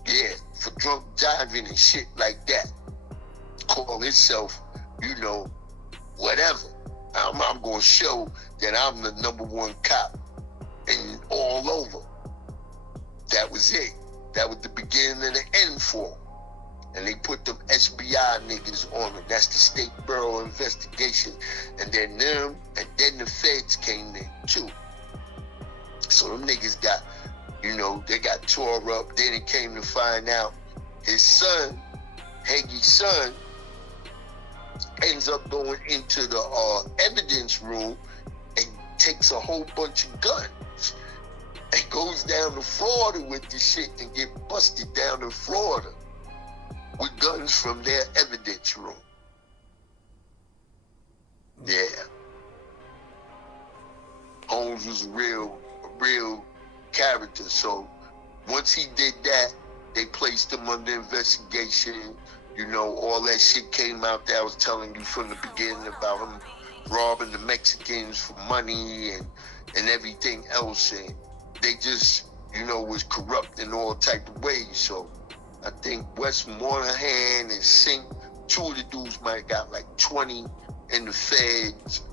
Yeah, for drunk driving and shit like that. Call himself, whatever. I'm going to show that I'm the #1 cop and all over. That was it. That was the beginning and the end for him. And they put them SBI niggas on him. That's the State Bureau Investigation. And then the feds came in too. So them niggas got, they got tore up. Then it came to find out his son, Hege's son, ends up going into the evidence room and takes a whole bunch of guns and goes down to Florida with this shit and get busted down in Florida with guns from their evidence room. Yeah. Holmes was a real character. So once he did that, they placed him under investigation. All that shit came out that I was telling you from the beginning about him robbing the Mexicans for money and everything else. And they just, was corrupt in all type of ways. So I think Wes Monahan and Sink, two of the dudes might have got like 20 in the feds,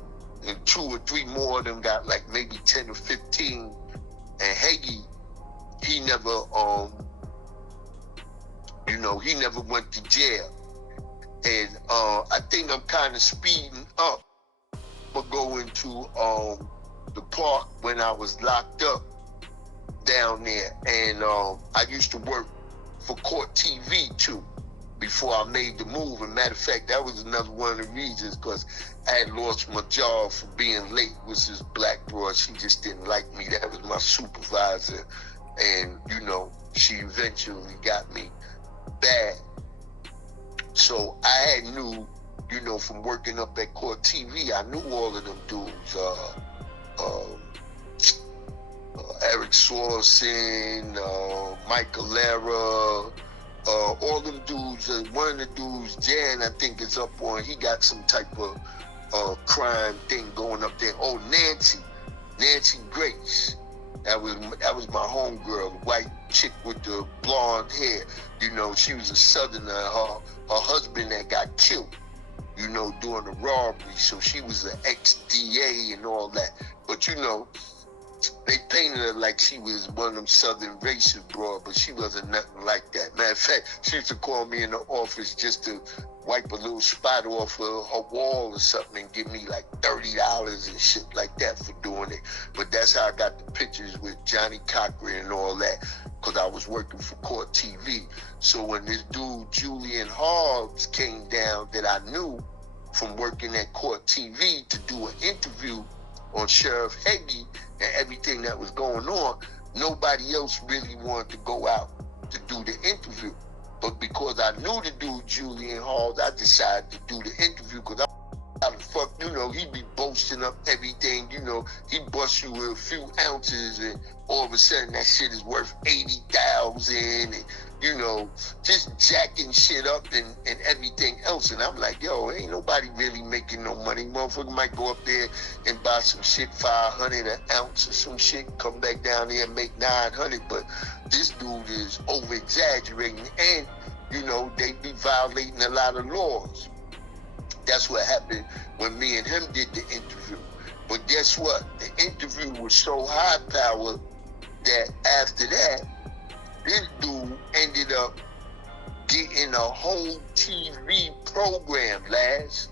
and 2 or 3 more of them got like maybe 10 or 15. And Hege, he never, he never went to jail. And I think I'm kind of speeding up for going to the park when I was locked up down there. And I used to work for Court TV too before I made the move. And matter of fact, that was another one of the reasons, because I had lost my job for being late. Was this black broad? She just didn't like me. That was my supervisor. And, she eventually got me bad. So I knew, from working up at Court TV, I knew all of them dudes. Eric Swanson, Mike Alera, all them dudes. One of the dudes, Jan, I think is up on, he got some type of crime thing going up there. Oh, Nancy Grace. That was my homegirl, the white chick with the blonde hair. She was a Southerner. Her husband that got killed, during the robbery. So she was an ex-DA and all that. But they painted her like she was one of them Southern racist broad, but she wasn't nothing like that. Matter of fact, she used to call me in the office just to wipe a little spot off her wall or something and give me like $30 and shit like that for doing it. But that's how I got the pictures with Johnny Cochran and all that, because I was working for Court TV. So when this dude, Julian Hobbs, came down that I knew from working at Court TV to do an interview on Sheriff Hegy and everything that was going on, nobody else really wanted to go out to do the interview. But because I knew the dude, Julian Hall, I decided to do the interview, because how the fuck, he be boasting up everything, he busts you with a few ounces and all of a sudden that shit is worth 80,000 and, just jacking shit up and everything else. And I'm like, yo, ain't nobody really making no money. Motherfucker might go up there and buy some shit, 500 an ounce or some shit, come back down there and make 900. But this dude is over exaggerating and, they be violating a lot of laws. That's what happened when me and him did the interview. But guess what? The interview was so high powered that after that, this dude ended up getting a whole TV program, lads,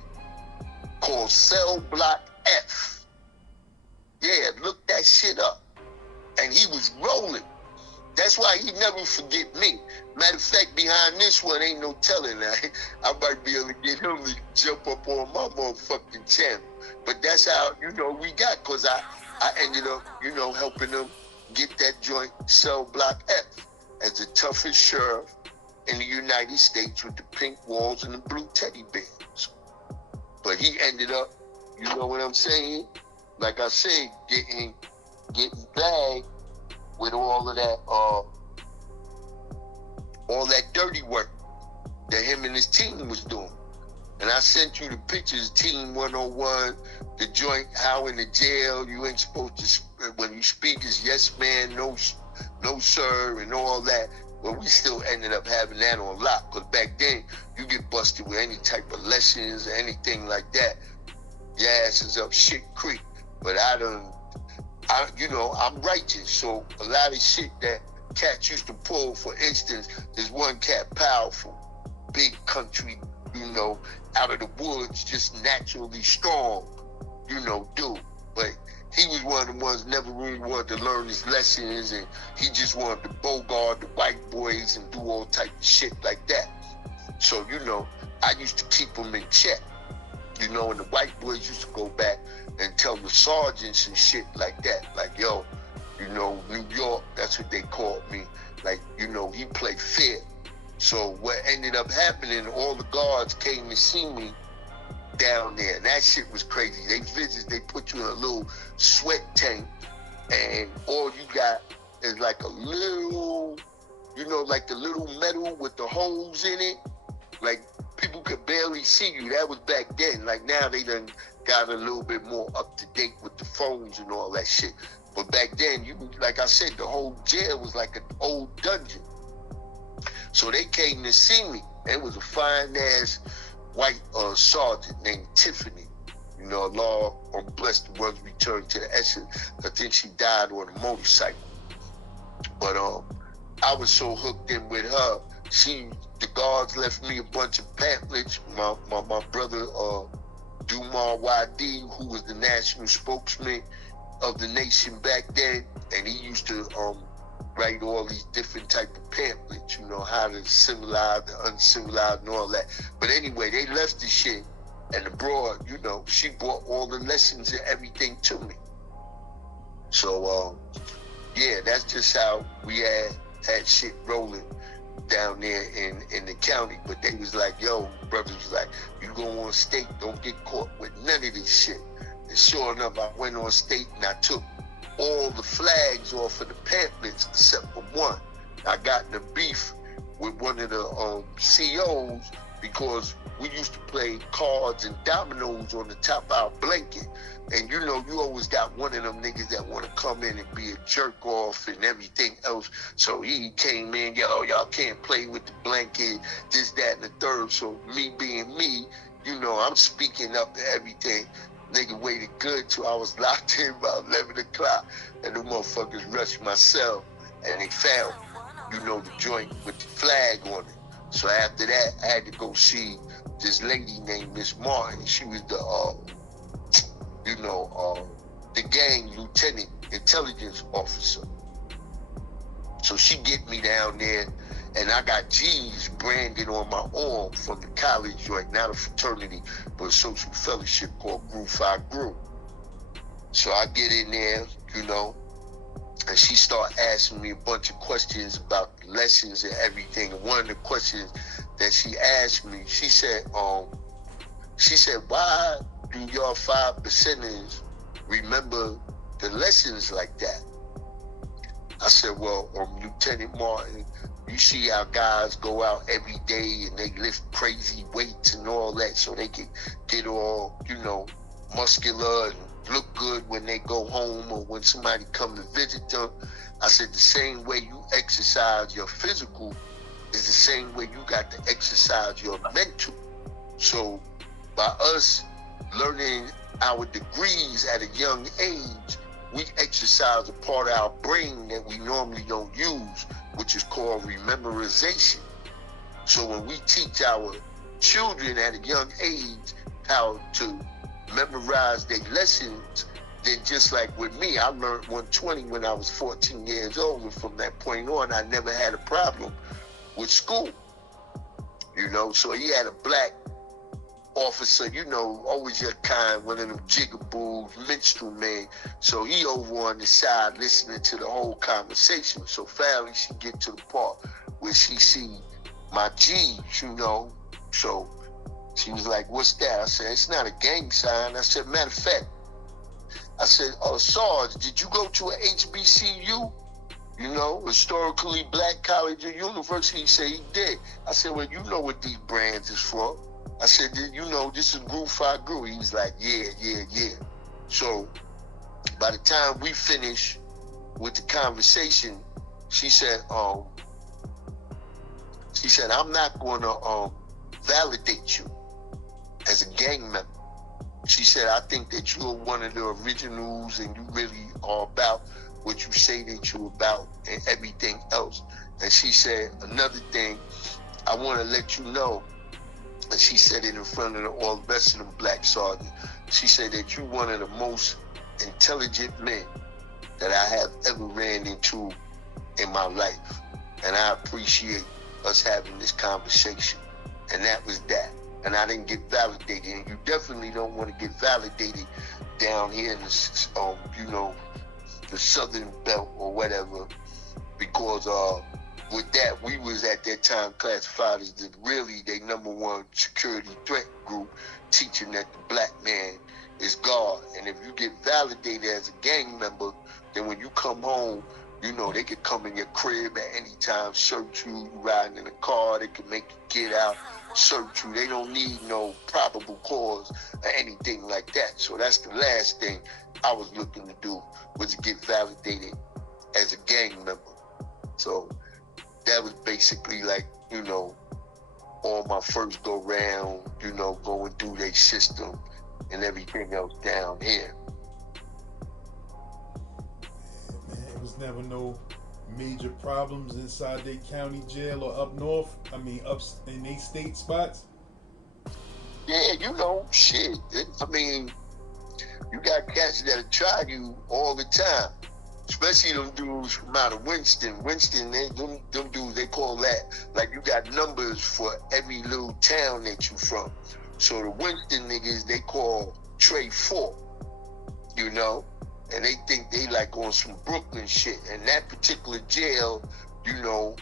called Cell Block F. Yeah, look that shit up. And he was rolling. That's why he never forget me. Matter of fact, behind this one, ain't no telling. I might be able to get him to jump up on my motherfucking channel. But that's how, we got, because I ended up, helping them get that joint Cell Block F as the toughest sheriff in the United States with the pink walls and the blue teddy bears. But he ended up, you know what I'm saying? Like I said, getting bagged with all of that, all that dirty work that him and his team was doing. And I sent you the pictures, Team 101, the joint, how in the jail you ain't supposed to, when you speak is yes man, no sir, and all that. But we still ended up having that on lock, because back then, you get busted with any type of lessons or anything like that. Your ass is up shit creek. But I'm righteous, so a lot of shit that cats used to pull, for instance, there's one cat, Powerful, big country, out of the woods, just naturally strong, dude. But he was one of the ones never really wanted to learn his lessons, and he just wanted to bogart the white boys and do all type of shit like that. So, I used to keep him in check, and the white boys used to go back and tell the sergeants and shit like that. Like, yo, New York, that's what they called me. Like, he played fair. So what ended up happening, all the guards came to see me down there. And that shit was crazy. They put you in a little sweat tank, and all you got is like a little, like the little metal with the holes in it. Like, people could barely see you. That was back then. Like, now they done got a little bit more up to date with the phones and all that shit. But back then, like I said, the whole jail was like an old dungeon. So they came to see me. It was a fine-ass white sergeant named Tiffany. Allah, bless the ones returned to the essence. I think she died on a motorcycle. But I was so hooked in with her. The guards left me a bunch of pamphlets. My brother, Dumar YD, who was the national spokesman of the nation back then, and he used to write all these different type of pamphlets, how to civilize, the uncivilized, and all that. But anyway, they left the shit, and the broad, she brought all the lessons and everything to me. So, yeah, that's just how we had shit rolling down there in the county. But they was like, yo, brothers was like, you go on state, don't get caught with none of this shit. And sure enough, I went on state and I took all the flags off of the pamphlets except for one. I got in a beef with one of the COs because we used to play cards and dominoes on the top of our blanket. And you always got one of them niggas that want to come in and be a jerk off and everything else. So he came in, y'all can't play with the blanket, this, that, and the third. So me being me, I'm speaking up to everything. Nigga waited good till I was locked in about 11 o'clock, and the motherfuckers rushed my cell, and they found, the joint with the flag on it. So after that, I had to go see this lady named Miss Martin. She was the gang lieutenant intelligence officer. So she get me down there, and I got G's branded on my arm from the college joint, not a fraternity, but a social fellowship called Group 5 Group. So I get in there, and she start asking me a bunch of questions about lessons and everything. And one of the questions that she asked me, she said, why do y'all 5%ers remember the lessons like that? I said, well, Lieutenant Martin, you see how guys go out every day and they lift crazy weights and all that so they can get all, muscular and look good when they go home or when somebody come to visit them. I said, the same way you exercise your physical is the same way you got to exercise your mental. So by us learning our degrees at a young age, we exercise a part of our brain that we normally don't use, which is called memorization. So when we teach our children at a young age how to memorize their lessons, then just like with me, I learned 120 when I was 14 years old, and from that point on, I never had a problem with school. You know, so he had a black officer, you know, always your kind, one of them jigaboos, minstrel man. So he over on the side listening to the whole conversation. So finally she get to the part where she see my G's, you know. So she was like, what's that? I said, it's not a gang sign. I said, matter of fact, I said, Sarge, did you go to a HBCU? You know, historically black college or university? He said he did. I said, well, you know what these brands is for. I said, you know, this is Group 5 Group. He was like, yeah. So by the time we finished with the conversation, she said, I'm not going to validate you as a gang member. She said, I think that you're one of the originals and you really are about what you say that you're about and everything else. And she said, another thing, I want to let you know, and she said it in front of all the rest of them black sergeants, she said that you're one of the most intelligent men that I have ever ran into in my life. And I appreciate us having this conversation. And that was that. And I didn't get validated. And you definitely don't want to get validated down here in the, you know, the Southern Belt or whatever, because with that, we was at that time classified as really their #1 security threat group, teaching that the black man is God. And if you get validated as a gang member, then when you come home, you know, they could come in your crib at any time, search you, you riding in a car, they could make you get out, search you. They don't need no probable cause or anything like that. So that's the last thing I was looking to do, was to get validated as a gang member. So that was basically like, you know, on my first go round, you know, going through their system and everything else down here. Man, it was never no major problems inside their county jail or up north. I mean, up in they state spots. Yeah, you know, shit. I mean, you got cats that'll try you all the time. Especially them dudes from out of Winston. Winston, them dudes, they call that, like you got numbers for every little town that you from. So the Winston niggas, they call Trey 4, you know? And they think they like on some Brooklyn shit. And that particular jail, you know,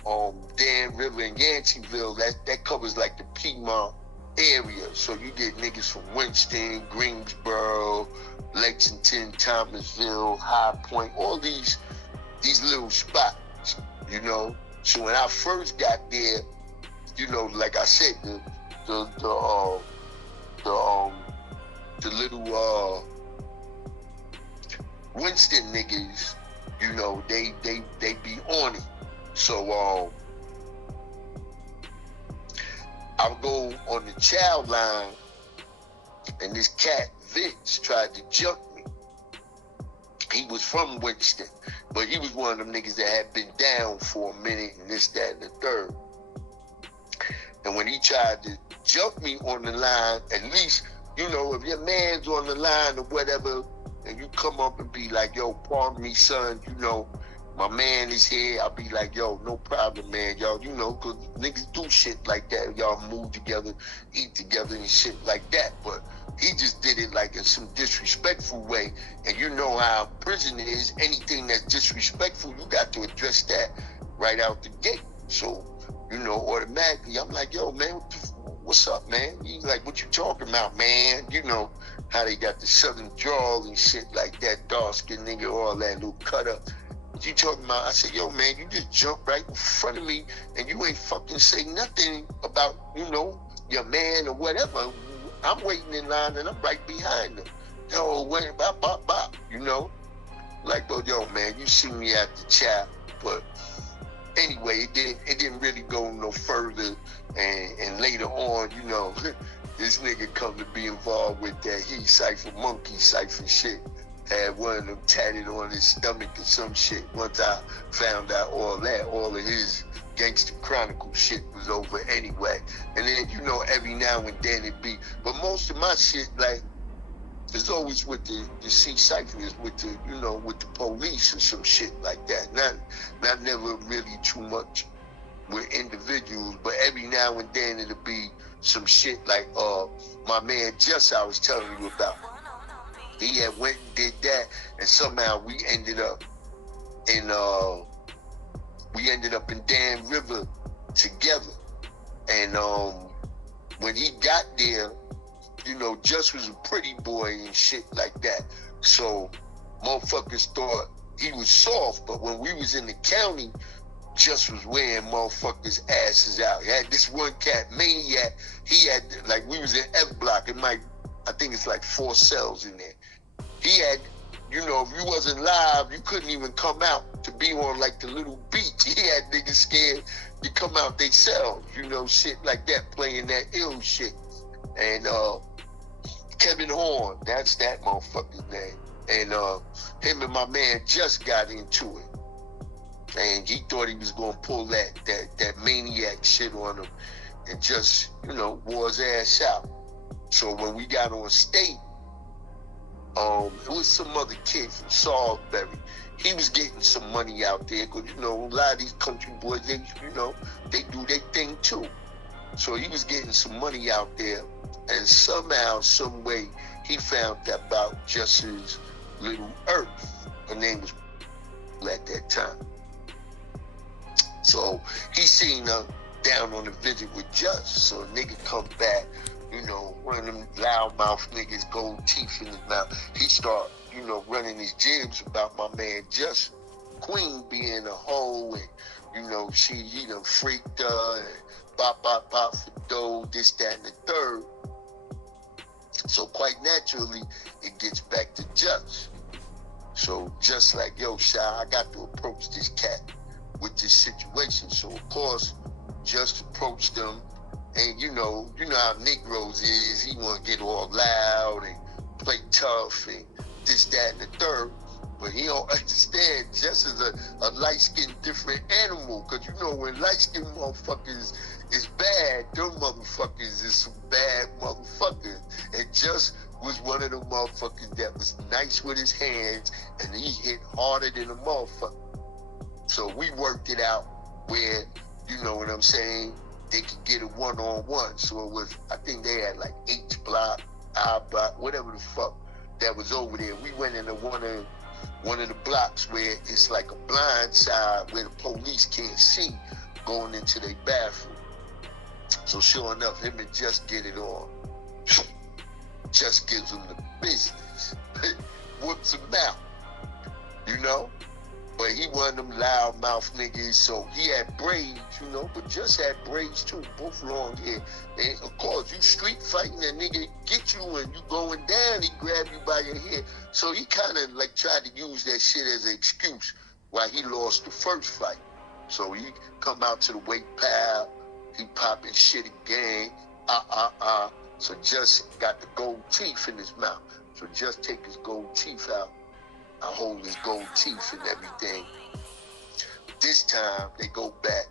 Dan River and Yanceyville, that covers like the Piedmont area. So you get niggas from Winston, Greensboro, Lexington, Thomasville, High Point, all these little spots, you know. So when I first got there, you know, like I said, the little Winston niggas, you know, they be on it. So I would go on the child line, and this cat Vince tried to jump me. He was from Winston, but he was one of them niggas that had been down for a minute and this, that, and the third. And when he tried to jump me on the line, at least, you know, if your man's on the line or whatever, and you come up and be like, yo, pardon me, son, you know, my man is here. I'll be like, yo, no problem, man. Y'all, you know, because niggas do shit like that. Y'all move together, eat together and shit like that. But he just did it like in some disrespectful way. And you know how prison is. Anything that's disrespectful, you got to address that right out the gate. So, you know, automatically, I'm like, yo, man, what's up, man? He's like, what you talking about, man? You know how they got the southern drawl and shit like that, dark-skinned nigga, all that little cut up. What you talking about? I said, yo, man, you just jumped right in front of me and you ain't fucking say nothing about, you know, your man or whatever. I'm waiting in line and I'm right behind him. Yo, wait, bop, bop, bop, you know? Like, oh, yo, man, you see me at the chat. But anyway, it didn't really go no further. And later on, you know, this nigga come to be involved with that Cypher Monkey Cypher shit. Had one of them tatted on his stomach or some shit. Once I found out all of his Gangster Chronicle shit was over anyway. And then, you know, every now and then it be. But most of my shit, like, It's always with the C ciphers with the, you know, with the police or some shit like that. Not never really too much with individuals, but every now and then it'll be some shit like my man Just I was telling you about. He had went and did that, and somehow we ended up in Dan River together. And when he got there, you know, Just was a pretty boy and shit like that. So motherfuckers thought he was soft, but when we was in the county, Just was wearing motherfuckers' asses out. He had this one cat, Maniac. He had, like, we was in F block. I think it's like 4 cells in there. He had, you know, if you wasn't live, you couldn't even come out to be on like the little beach. He had niggas scared to come out they cells, you know, shit like that, playing that ill shit. And Kevin Horn, that's that motherfucker's name. And him and my man Just got into it. And he thought he was gonna pull that Maniac shit on him and just, you know, wore his ass out. So when we got on state, it was some other kid from Salisbury. He was getting some money out there because, you know, a lot of these country boys, they, you know, they do their thing too. So he was getting some money out there, and somehow, some way, he found out about Just's little Earth. Her name was at that time. So he seen her down on the visit with Just. So a nigga come back, you know, one of them loudmouth niggas, gold teeth in his mouth. He start, you know, running his jibs about my man Just. Queen being a hoe, and, you know, he done freaked her, and bop for dough, this, that, and the third. So quite naturally, it gets back to Just. So Just like, yo, Shy, I got to approach this cat with this situation. So of course, Just approached him. And you know how Negroes is. He want to get all loud and play tough and this, that, and the third. But he don't understand Just is a light-skinned different animal. Because you know when light-skinned motherfuckers is bad, them motherfuckers is some bad motherfuckers. And Just was one of them motherfuckers that was nice with his hands, and he hit harder than a motherfucker. So we worked it out where, you know what I'm saying, they could get a one-on-one. So it was, I think they had like H block, I block, whatever the fuck that was over there. We went into one of the blocks where it's like a blind side where the police can't see going into their bathroom. So sure enough, him and Just get it on. Just gives him the business. Whoops him out. You know? But he one of them loudmouth niggas, so he had braids, you know, but Just had braids too, both long hair. And of course, you street fighting, that nigga get you and you going down, he grab you by your hair. So he kind of like tried to use that shit as an excuse why he lost the first fight. So he come out to the weight pile, he popping shit again, So Just got the gold teeth in his mouth. So Just take his gold teeth out. I hold his gold teeth and everything. This time they go back,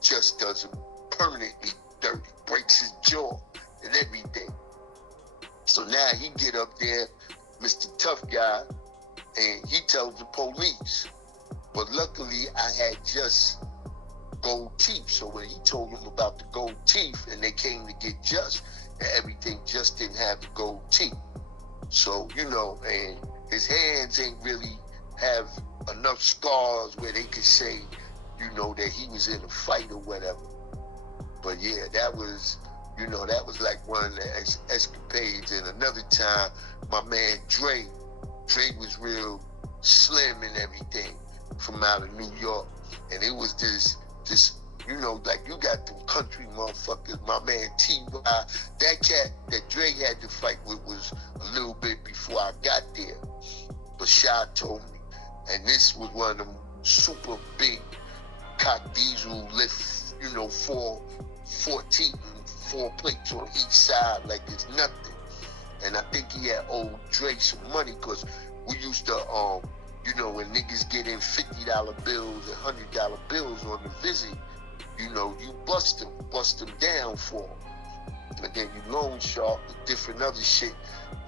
Just does him permanently dirty, breaks his jaw and everything. So now he get up there, Mr. Tough Guy, and he tells the police. But luckily I had Just gold teeth. So when he told them about the gold teeth and they came to get Just and everything, Just didn't have the gold teeth. So, you know, and his hands ain't really have enough scars where they could say, you know, that he was in a fight or whatever. But yeah, that was, you know, that was like one of the escapades. And another time, my man Dre was real slim and everything from out of New York. And it was this, you know, like you got them country motherfuckers. My man T.Y., that cat that Dre had to fight with was a little bit before I got there. But Shy told me, and this was one of them super big cock diesel lift, you know, 14 and 4 plates on each side like it's nothing. And I think he had owed Dre some money because we used to, you know, when niggas get in $50 bills and $100 bills on the visit, you know, you bust them down for them. and then you loan shark with different other shit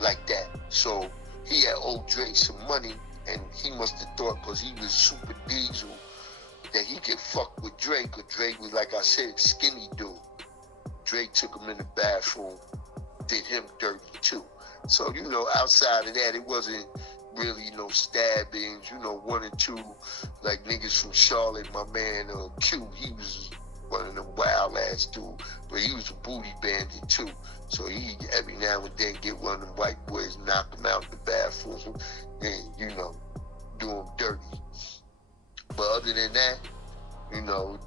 like that. So he had owed Dre some money, and he must have thought, because he was super diesel, that he could fuck with Dre, because Dre was, like I said, skinny dude. Dre took him in the bathroom, did him dirty too. So, you know, outside of that, it wasn't really no stabbings, you know, 1 or 2, like niggas from Charlotte. My man Q, he was one of them wild ass dudes, but he was a booty bandit too. So he every now and then get one of them white boys, knock him out in the bathroom, and, you know, do him dirty. But other than that, you know,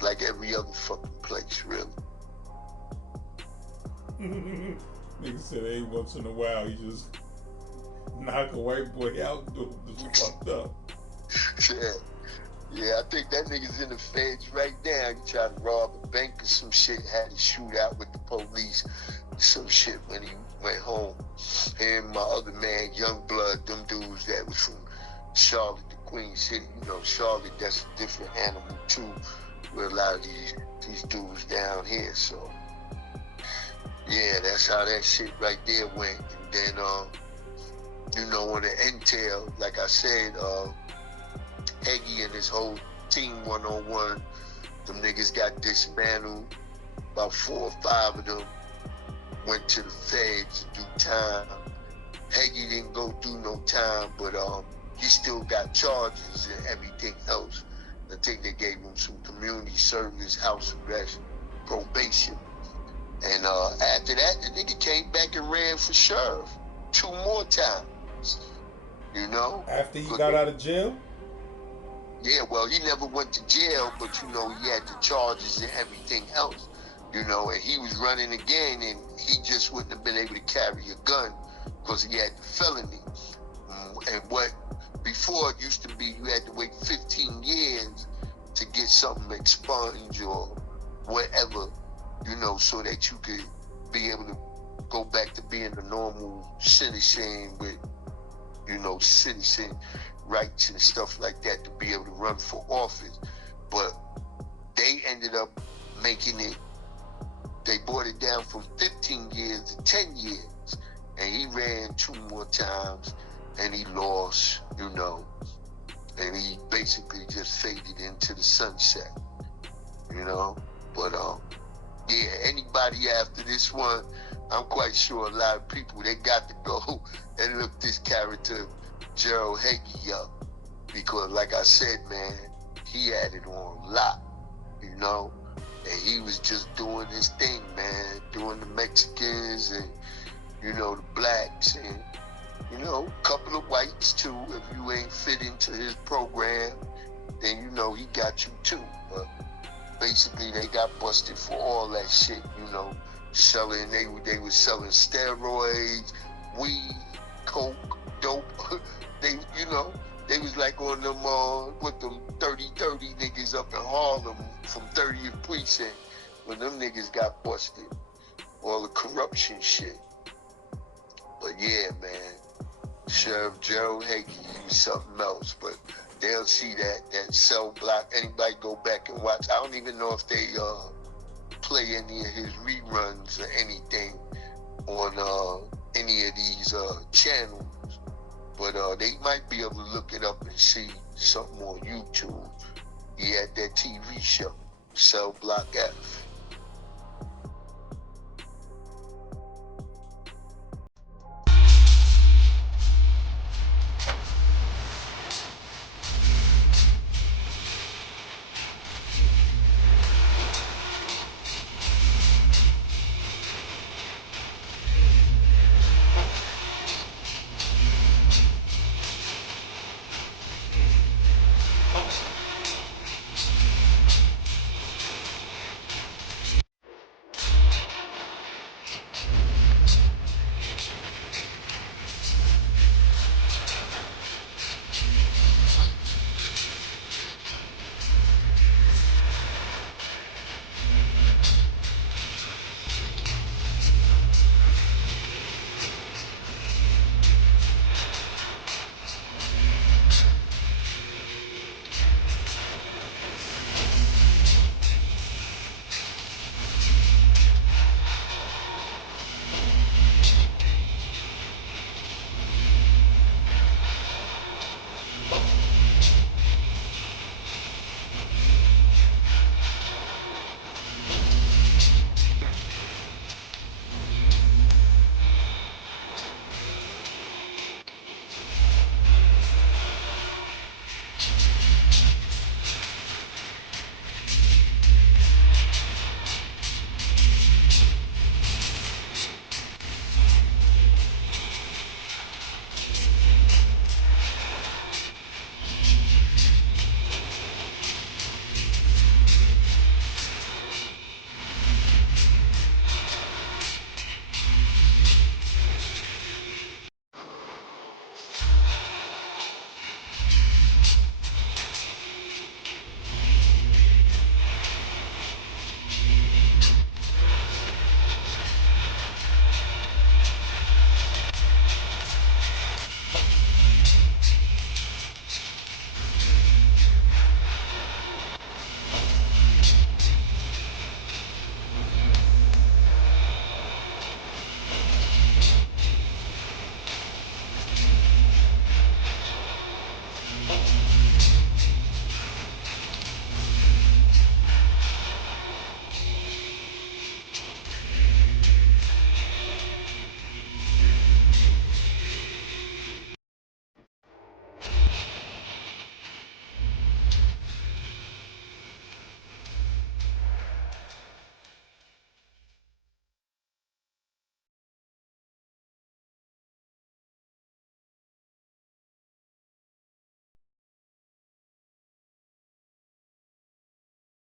like every other fucking place, really. Nigga said every once in a while he just knock a white boy out, dude. This is fucked up. Yeah, I think that nigga's in the feds right now. He tried to rob a bank or some shit, had a shootout with the police, some shit when he went home. Him, my other man, Young Blood, them dudes that was from Charlotte to Queen City. You know, Charlotte, that's a different animal too, with a lot of these dudes down here. So yeah, that's how that shit right there went. And then you know, on the entail, like I said, Hegy and his whole team 101, them niggas got dismantled. About 4 or 5 of them went to the feds to do time. Hegy didn't go do no time, but he still got charges and everything else. I think they gave him some community service, house arrest, probation. And after that, the nigga came back and ran for sheriff 2 more times. You know? After he got out of jail? Yeah, well, he never went to jail, but, you know, he had the charges and everything else, you know, and he was running again, and he just wouldn't have been able to carry a gun because he had the felony. And what before it used to be, you had to wait 15 years to get something expunged or whatever, you know, so that you could be able to go back to being a normal citizen with, you know, citizen rights and stuff like that to be able to run for office. But they ended up making it, they brought it down from 15 years to 10 years. And he ran 2 more times and he lost, you know, and he basically just faded into the sunset, you know. But yeah, anybody after this one, I'm quite sure a lot of people, they got to go and look this character Gerald Hegy up, because like I said, man, he had it on lock, you know, and he was just doing his thing, man, doing the Mexicans and, you know, the blacks and, you know, a couple of whites too. If you ain't fit into his program, then, you know, he got you too. But basically they got busted for all that shit, you know, selling, they were selling steroids, weed, coke, dope. They, you know, they was like on them, with them 30 niggas up in Harlem from 30th Precinct when them niggas got busted. All the corruption shit. But yeah, man, Sheriff Gerald Hegy, he was something else. But they'll see that cell block. Anybody go back and watch. I don't even know if they play any of his reruns or anything on any of these channels. But they might be able to look it up and see something on YouTube. He had that TV show, Cell Block F.